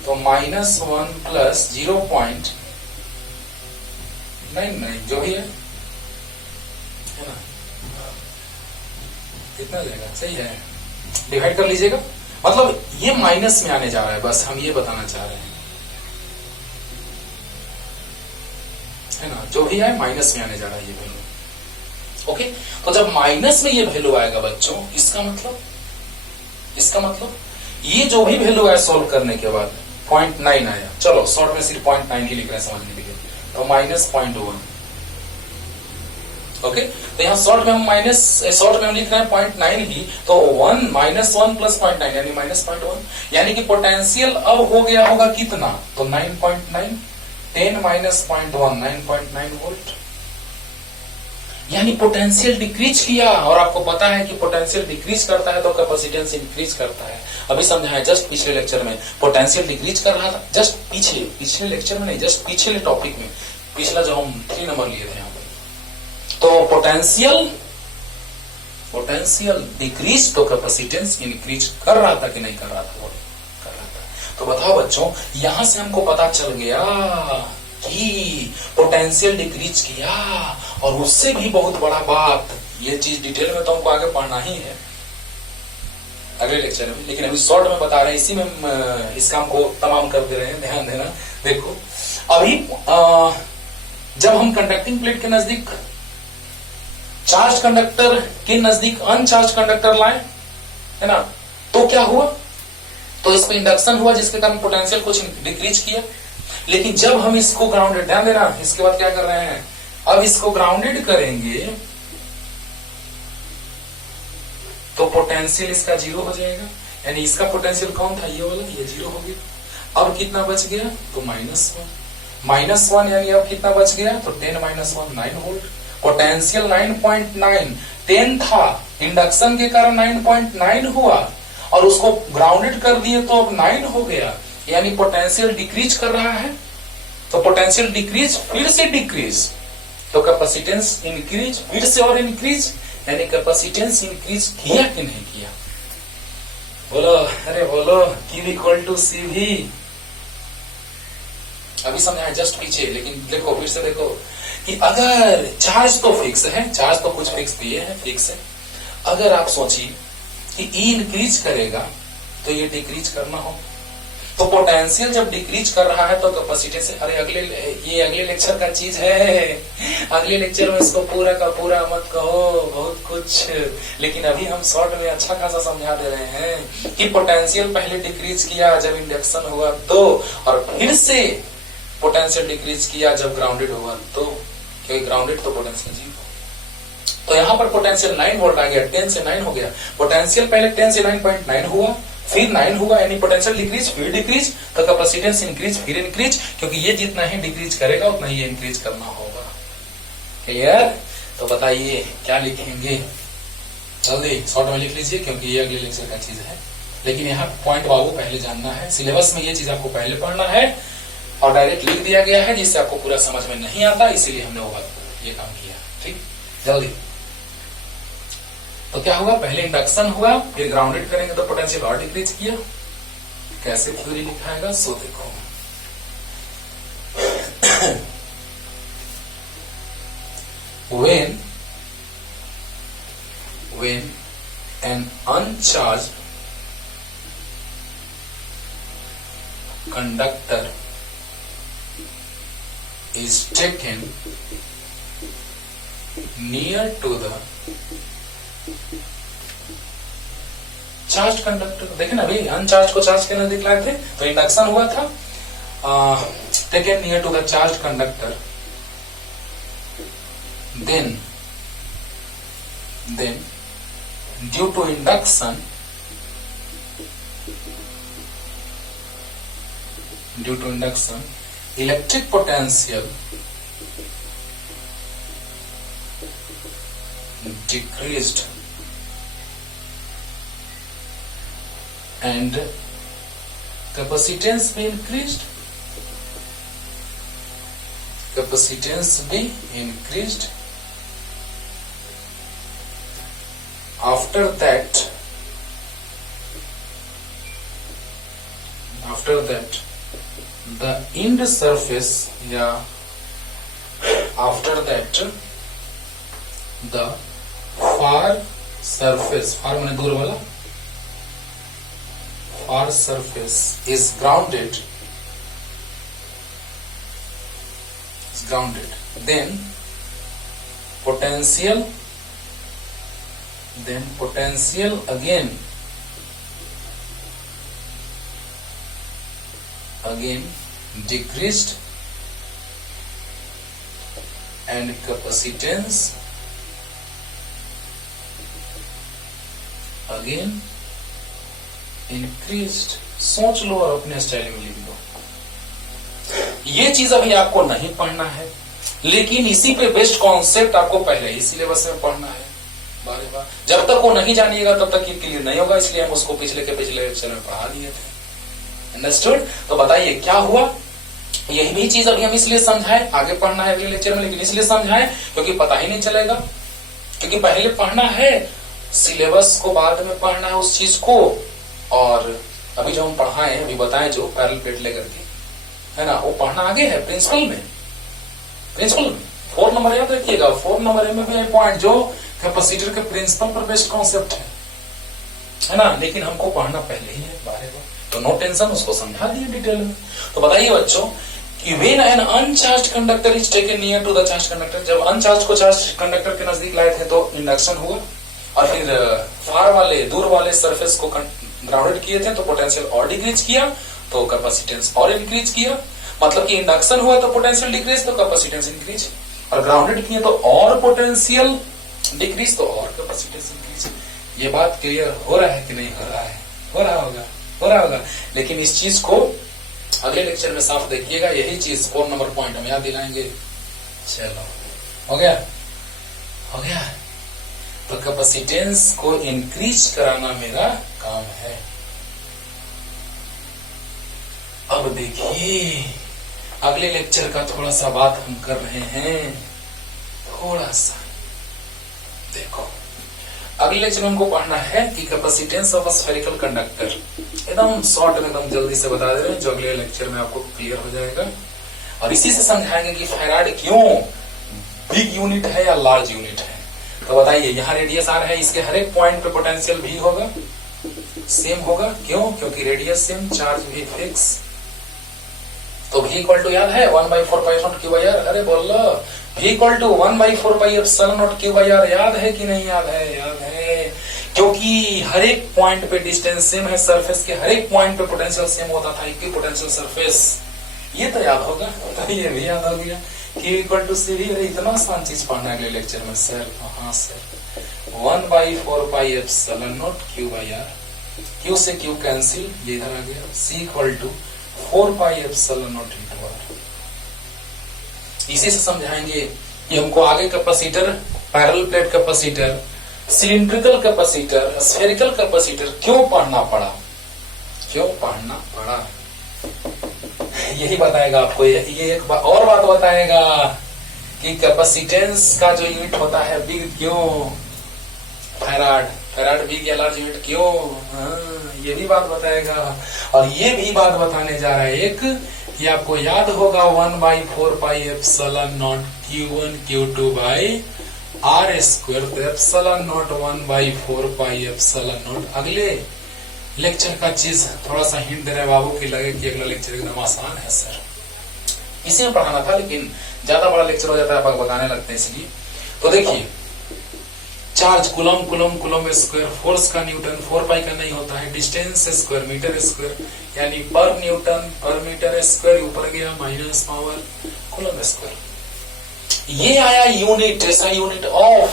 तो -1 प्लस 0.99 जो भी है ना, कितना जाएगा? सही है, डिवाइड कर लीजिएगा। मतलब ये माइनस में आने जा रहा है, बस हम ये बताना चाह रहे हैं, है ना, जो भी है माइनस में आने जा रहा है ये वैल्यू, ओके। तो जब माइनस में ये वैल्यू आएगा बच्चों, इसका मतलब ये जो भी वैल्यू आया सॉल्व करने के बाद 0.9 आया, चलो शॉर्ट में सिर्फ 0.9 ही लिख रहे हैं समझने के लिए, तो -0.1, ओके। तो यहाँ शॉर्ट में हम लिख रहे हैं 0.9 ही, तो 1 -1 प्लस 0.9 यानी -0.1, यानी कि पोटेंशियल अब हो गया होगा कितना, तो 9.9, 10 माइनस 0.1 9.9 वोल्ट, यानी पोटेंशियल डिक्रीज किया। और आपको पता है कि पोटेंशियल डिक्रीज करता है तो कैपेसिटेंस इंक्रीज करता है। अभी समझाया जस्ट पिछले लेक्चर में, पोटेंशियल डिक्रीज कर रहा था, जस्ट पिछले लेक्चर में नहीं, जस्ट पिछले टॉपिक में, पिछला जो हम 3 नंबर लिए थे यहाँ पे। तो पोटेंशियल डिक्रीज तो कैपेसिटेंस इंक्रीज कर रहा था कि नहीं कर रहा था? कर रहा था। तो बताओ बच्चों, यहां से हमको पता चल गया कि पोटेंशियल डिक्रीज किया, और उससे भी बहुत बड़ा बात, ये चीज डिटेल में तो हमको आगे पढ़ना ही है अगले लेक्चर में, लेकिन अभी शॉर्ट में बता रहे हैं, इसी में इस काम को तमाम कर दे रहे हैं। ध्यान देना, देखो अभी जब हम कंडक्टिंग प्लेट के नजदीक चार्ज कंडक्टर के नजदीक अनचार्ज कंडक्टर लाए, है ना, तो क्या हुआ, तो इस पे इंडक्शन हुआ जिसके कारण पोटेंशियल कुछ डिक्रीज किया। लेकिन जब हम इसको ग्राउंडेड, ध्यान देना, इसके बाद क्या कर रहे हैं, अब इसको ग्राउंडेड करेंगे तो पोटेंशियल इसका 0 हो जाएगा, यानी इसका पोटेंशियल कौन था, ये वाला, ये 0 हो गया। अब कितना बच गया, तो -1 यानी अब कितना बच गया, तो 10 माइनस 1 9 वोल्ट। पोटेंशियल 9.9, 10 था, इंडक्शन के कारण 9.9 हुआ, और उसको ग्राउंडेड कर दिए तो अब 9 हो गया, यानी पोटेंशियल डिक्रीज कर रहा है। तो पोटेंशियल डिक्रीज फिर से डिक्रीज, तो कैपेसिटेंस इंक्रीज फिर से और इंक्रीज, यानी कैपेसिटेंस इंक्रीज किया कि नहीं किया? बोलो, अरे बोलो, Q इक्वल टू CV। अभी समझाया जस्ट पीछे, लेकिन देखो फिर से देखो कि अगर चार्ज तो फिक्स है, चार्ज तो कुछ फिक्स दिए हैं, फिक्स है, अगर आप सोचिए कि E इंक्रीज करेगा तो ये डिक्रीज करना हो, तो पोटेंशियल जब डिक्रीज कर रहा है तो कैपेसिटेंस, अरे अगले लेक्चर का चीज है, अगले लेक्चर में इसको पूरा का पूरा मत कहो, बहुत कुछ, लेकिन अभी हम शॉर्ट में अच्छा खासा समझा दे रहे हैं कि पोटेंशियल पहले डिक्रीज किया जब इंडक्शन हुआ तो, और फिर से पोटेंशियल डिक्रीज किया जब ग्राउंडेड हुआ तो, क्योंकि ग्राउंडेड तो पोटेंशियल जीरो। तो यहाँ पर पोटेंशियल 9 वोल्ट आ गया, 10 से 9 हो गया। पोटेंशियल पहले 10 से 9.9 हुआ, फिर 9 हुआ, यानी पोटेंशियल डिक्रीज फिर डिक्रीज, तो कैपेसिटेंस इंक्रीज फिर इंक्रीज, क्योंकि ये जितना ही डिक्रीज करेगा उतना ही इंक्रीज करना होगा। क्लियर? तो बताइए क्या लिखेंगे, जल्दी शॉर्ट में लिख लीजिए, क्योंकि ये अगले लेक्चर का चीज है। लेकिन यहाँ पॉइंट बाबू पहले जानना है, सिलेबस में ये चीज आपको पहले पढ़ना है, और डायरेक्ट लिख दिया गया है जिससे आपको पूरा समझ में नहीं आता, इसीलिए हमने वो ये काम किया। ठीक, जल्दी। तो क्या हुआ, पहले इंडक्शन हुआ, फिर ग्राउंडेड करेंगे तो पोटेंशियल और डिक्रीज किया। कैसे थ्योरी लिखाएगा सो देखो। when an uncharged conductor is taken near to the charge conductor, देखें ना अभी अनचार्ज को चार्ज के नजदीक लाए थे, तो इंडक्शन हुआ था, taken near to the charge conductor, then due to induction electric potential decreased and capacitance be increased. After that the end surface, the far surface, far माने दूर वाला, far surface is grounded, then potential again decreased and capacitance again increased। सोच लो और अपने style में लिख लो। ये चीज अभी आपको नहीं पढ़ना है, लेकिन इसी पे बेस्ड कॉन्सेप्ट आपको पहले ही सिलेबस में पढ़ना है बारे बार। जब तक वो नहीं जानिएगा तब तक ये क्लियर नहीं होगा, इसलिए हम उसको पिछले लेक्चर में पढ़ा दिए थे। अंडरस्टूड? तो बताइए क्या हुआ। यही भी चीज अभी हम इसलिए समझाए, आगे पढ़ना है अगले लेक्चर में, लेकिन इसलिए समझाए क्योंकि पता ही नहीं चलेगा, क्योंकि पहले पढ़ना है सिलेबस को, बाद में पढ़ना है उस चीज को। और अभी जो हम पढ़ाए अभी बताएं जो पैरेलल प्लेट लेकर के, है ना, वो पढ़ना आगे है प्रिंसिपल में 4 नंबर याद रखिएगा। 4 नंबर में भी पॉइंट जो कैपेसिटर के प्रिंसिपल पर बेस्ड कॉन्सेप्ट है ना, लेकिन हमको पढ़ना पहले ही है बारे में, तो नो टेंशन, उसको समझा दिए डिटेल में। तो बताइए बच्चों कि when an uncharge conductor is taken near to the charge conductor, जब अनचार्ज को चार्ज कंडक्टर के नजदीक लाए थे तो इंडक्शन हुआ, और फिर फार वाले दूर वाले सरफेस को ग्राउंडेड किए थे तो पोटेंशियल और डिक्रीज किया, तो कैपेसिटेंस और इंक्रीज किया। मतलब कि इंडक्शन हुआ तो पोटेंशियल डिक्रीज, तो कैपेसिटेंस इंक्रीज, और ग्राउंडेड किए तो और पोटेंशियल डिक्रीज, तो और कैपेसिटेंस इंक्रीज। ये बात क्लियर हो रहा है कि नहीं हो रहा है? हो रहा होगा। लेकिन इस चीज को अगले लेक्चर में साफ देखिएगा, यही चीज 4 नंबर पॉइंट हम याद दिलाएंगे। चलो हो गया। तो कैपेसिटेंस को इंक्रीज कराना मेरा काम है। अब देखिए अगले लेक्चर का थोड़ा सा बात हम कर रहे हैं, थोड़ा सा देखो। अगले लेक्चर में हमको पढ़ना है कि capacitance of a spherical conductor, एकदम शॉर्ट में एकदम जल्दी से बता दे रहे हैं, जो अगले लेक्चर में आपको क्लियर हो जाएगा। और इसी से समझाएंगे कि फैराड क्यों बिग यूनिट है या लार्ज यूनिट है। तो बताइए यहाँ रेडियस आर है, इसके हर एक पॉइंट पे पोटेंशियल भी होगा, सेम होगा। क्यों? क्योंकि रेडियस सेम, चार्ज भी फिक्स। तो v इक्वल टू याद है 1/4π0 q/r। अरे बोल लो, v इक्वल टू 1/4πε0 q/r याद है कि नहीं याद है? याद है, क्योंकि हर एक पॉइंट पे डिस्टेंस सेम है, सरफेस के हर एक पॉइंट पे पोटेंशियल सेम होता था, इक्वी पोटेंशियल सरफेस। ये तो याद होगा, तो ये भी याद हो गया q इक्वल टू cv। इतना आसान चीज पढ़ना है अगले लेक्चर में सर। हाँ सर, 1/4πε0 q/r, q से q कैंसिल, ये इधर आ गया। c इक्वल टू 4πε0 × इसी से समझाएंगे कि हमको आगे capacitor, parallel plate capacitor, cylindrical capacitor, spherical capacitor क्यों पढ़ना पड़ा, क्यों पढ़ना पड़ा, यही बताएगा आपको। ये एक और बात बताएगा कि कैपेसिटेंस का जो यूनिट होता है बिग क्यों, फैराड, फैराड बिग या लार्ज यूनिट क्यों, ये भी बात बताएगा। और ये भी बात बताने जा रहा है एक, कि आपको याद होगा 1/4πε0 q1 q2/r²। तो ε0 1/4πε0। अगले लेक्चर का चीज थोड़ा सा हिंट दे रहे बाबू की, लगे कि अगला लेक्चर एकदम आसान है सर। इसी में पढ़ाना था, लेकिन ज्यादा बड़ा लेक्चर हो जाता है, आप बताने लगते हैं इसलिए। तो देखिए, charge coulomb coulomb coulomb square, force का न्यूटन 4π का नहीं होता है, डिस्टेंस स्क्वायर मीटर स्क्वायर, यानी पर न्यूटन पर मीटर स्क्वायर, ऊपर गया माइनस पावर कूलम स्क्वायर। ये आया यूनिट, ऐसा यूनिट ऑफ,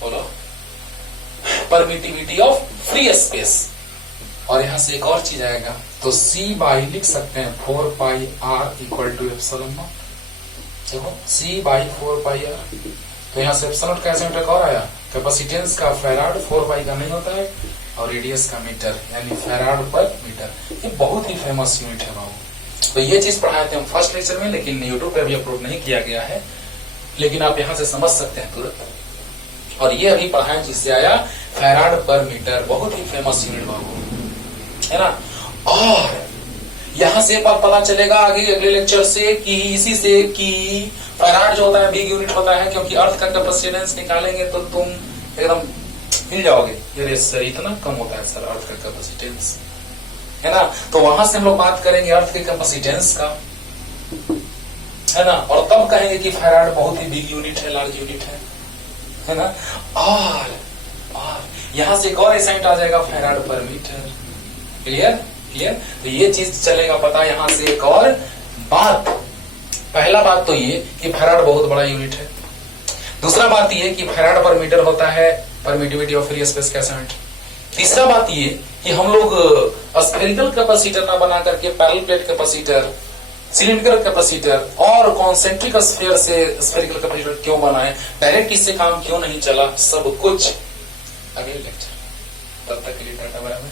बोलो, परमिटिविटी ऑफ फ्री स्पेस। और यहां से एक और चीज आएगा, तो c/, लिख सकते हैं 4πr इक्वल टू ε0। देखो c/4πr, तो यहाँ से एप्सिलॉन का यूनिट और आया, कैपेसिटेंस का फैराड, 4π का नहीं होता है, और रेडियस का मीटर, यानी फैराड पर मीटर। ये बहुत ही फेमस यूनिट है बाबू। तो ये चीज पढ़ाए थे हम फर्स्ट लेक्चर में, लेकिन यूट्यूब पे अभी अपलोड नहीं किया गया है, लेकिन आप यहाँ से समझ सकते हैं तुरंत। और ये अभी पढ़ाए जिससे आया फैराड पर मीटर, बहुत ही फेमस यूनिट बाबू, है ना। और यहाँ से बात पता चलेगा आगे अगले लेक्चर से कि इसी से कि फैराड जो होता है बिग यूनिट होता है, क्योंकि अर्थ का कैपेसिटेंस निकालेंगे तो तुम एकदम हिल जाओगे, ये सर इतना कम होता है सर अर्थ का कैपेसिटेंस, है ना। तो वहां से हम लोग बात करेंगे अर्थ के कैपेसिटेंस का, है ना, और तब कहेंगे कि फैराड बहुत ही बिग यूनिट है, लार्ज यूनिट है ना। और यहां से एक और एसाइंट आ जाएगा फैराड पर मीटर। Clear clear. तो ये चीज चलेगा पता यहाँ से। एक और बात, पहला बात तो ये कि फैराड बहुत बड़ा यूनिट है। दूसरा बात ये कि फैराड पर मीटर होता है परमिटिविटी ऑफ फ्री स्पेस का यूनिट। तीसरा बात ये कि हम लोग स्फेरिकल कैपेसिटर ना बना करके parallel plate capacitor, cylindrical capacitor और कॉन्सेंट्रिक स्फीयर से स्फेरिकल कैपेसिटर क्यों बनाए, डायरेक्ट इससे काम क्यों नहीं चला, सब कुछ अगले लेक्चर। तब तक के लिए टाटा बाय बाय।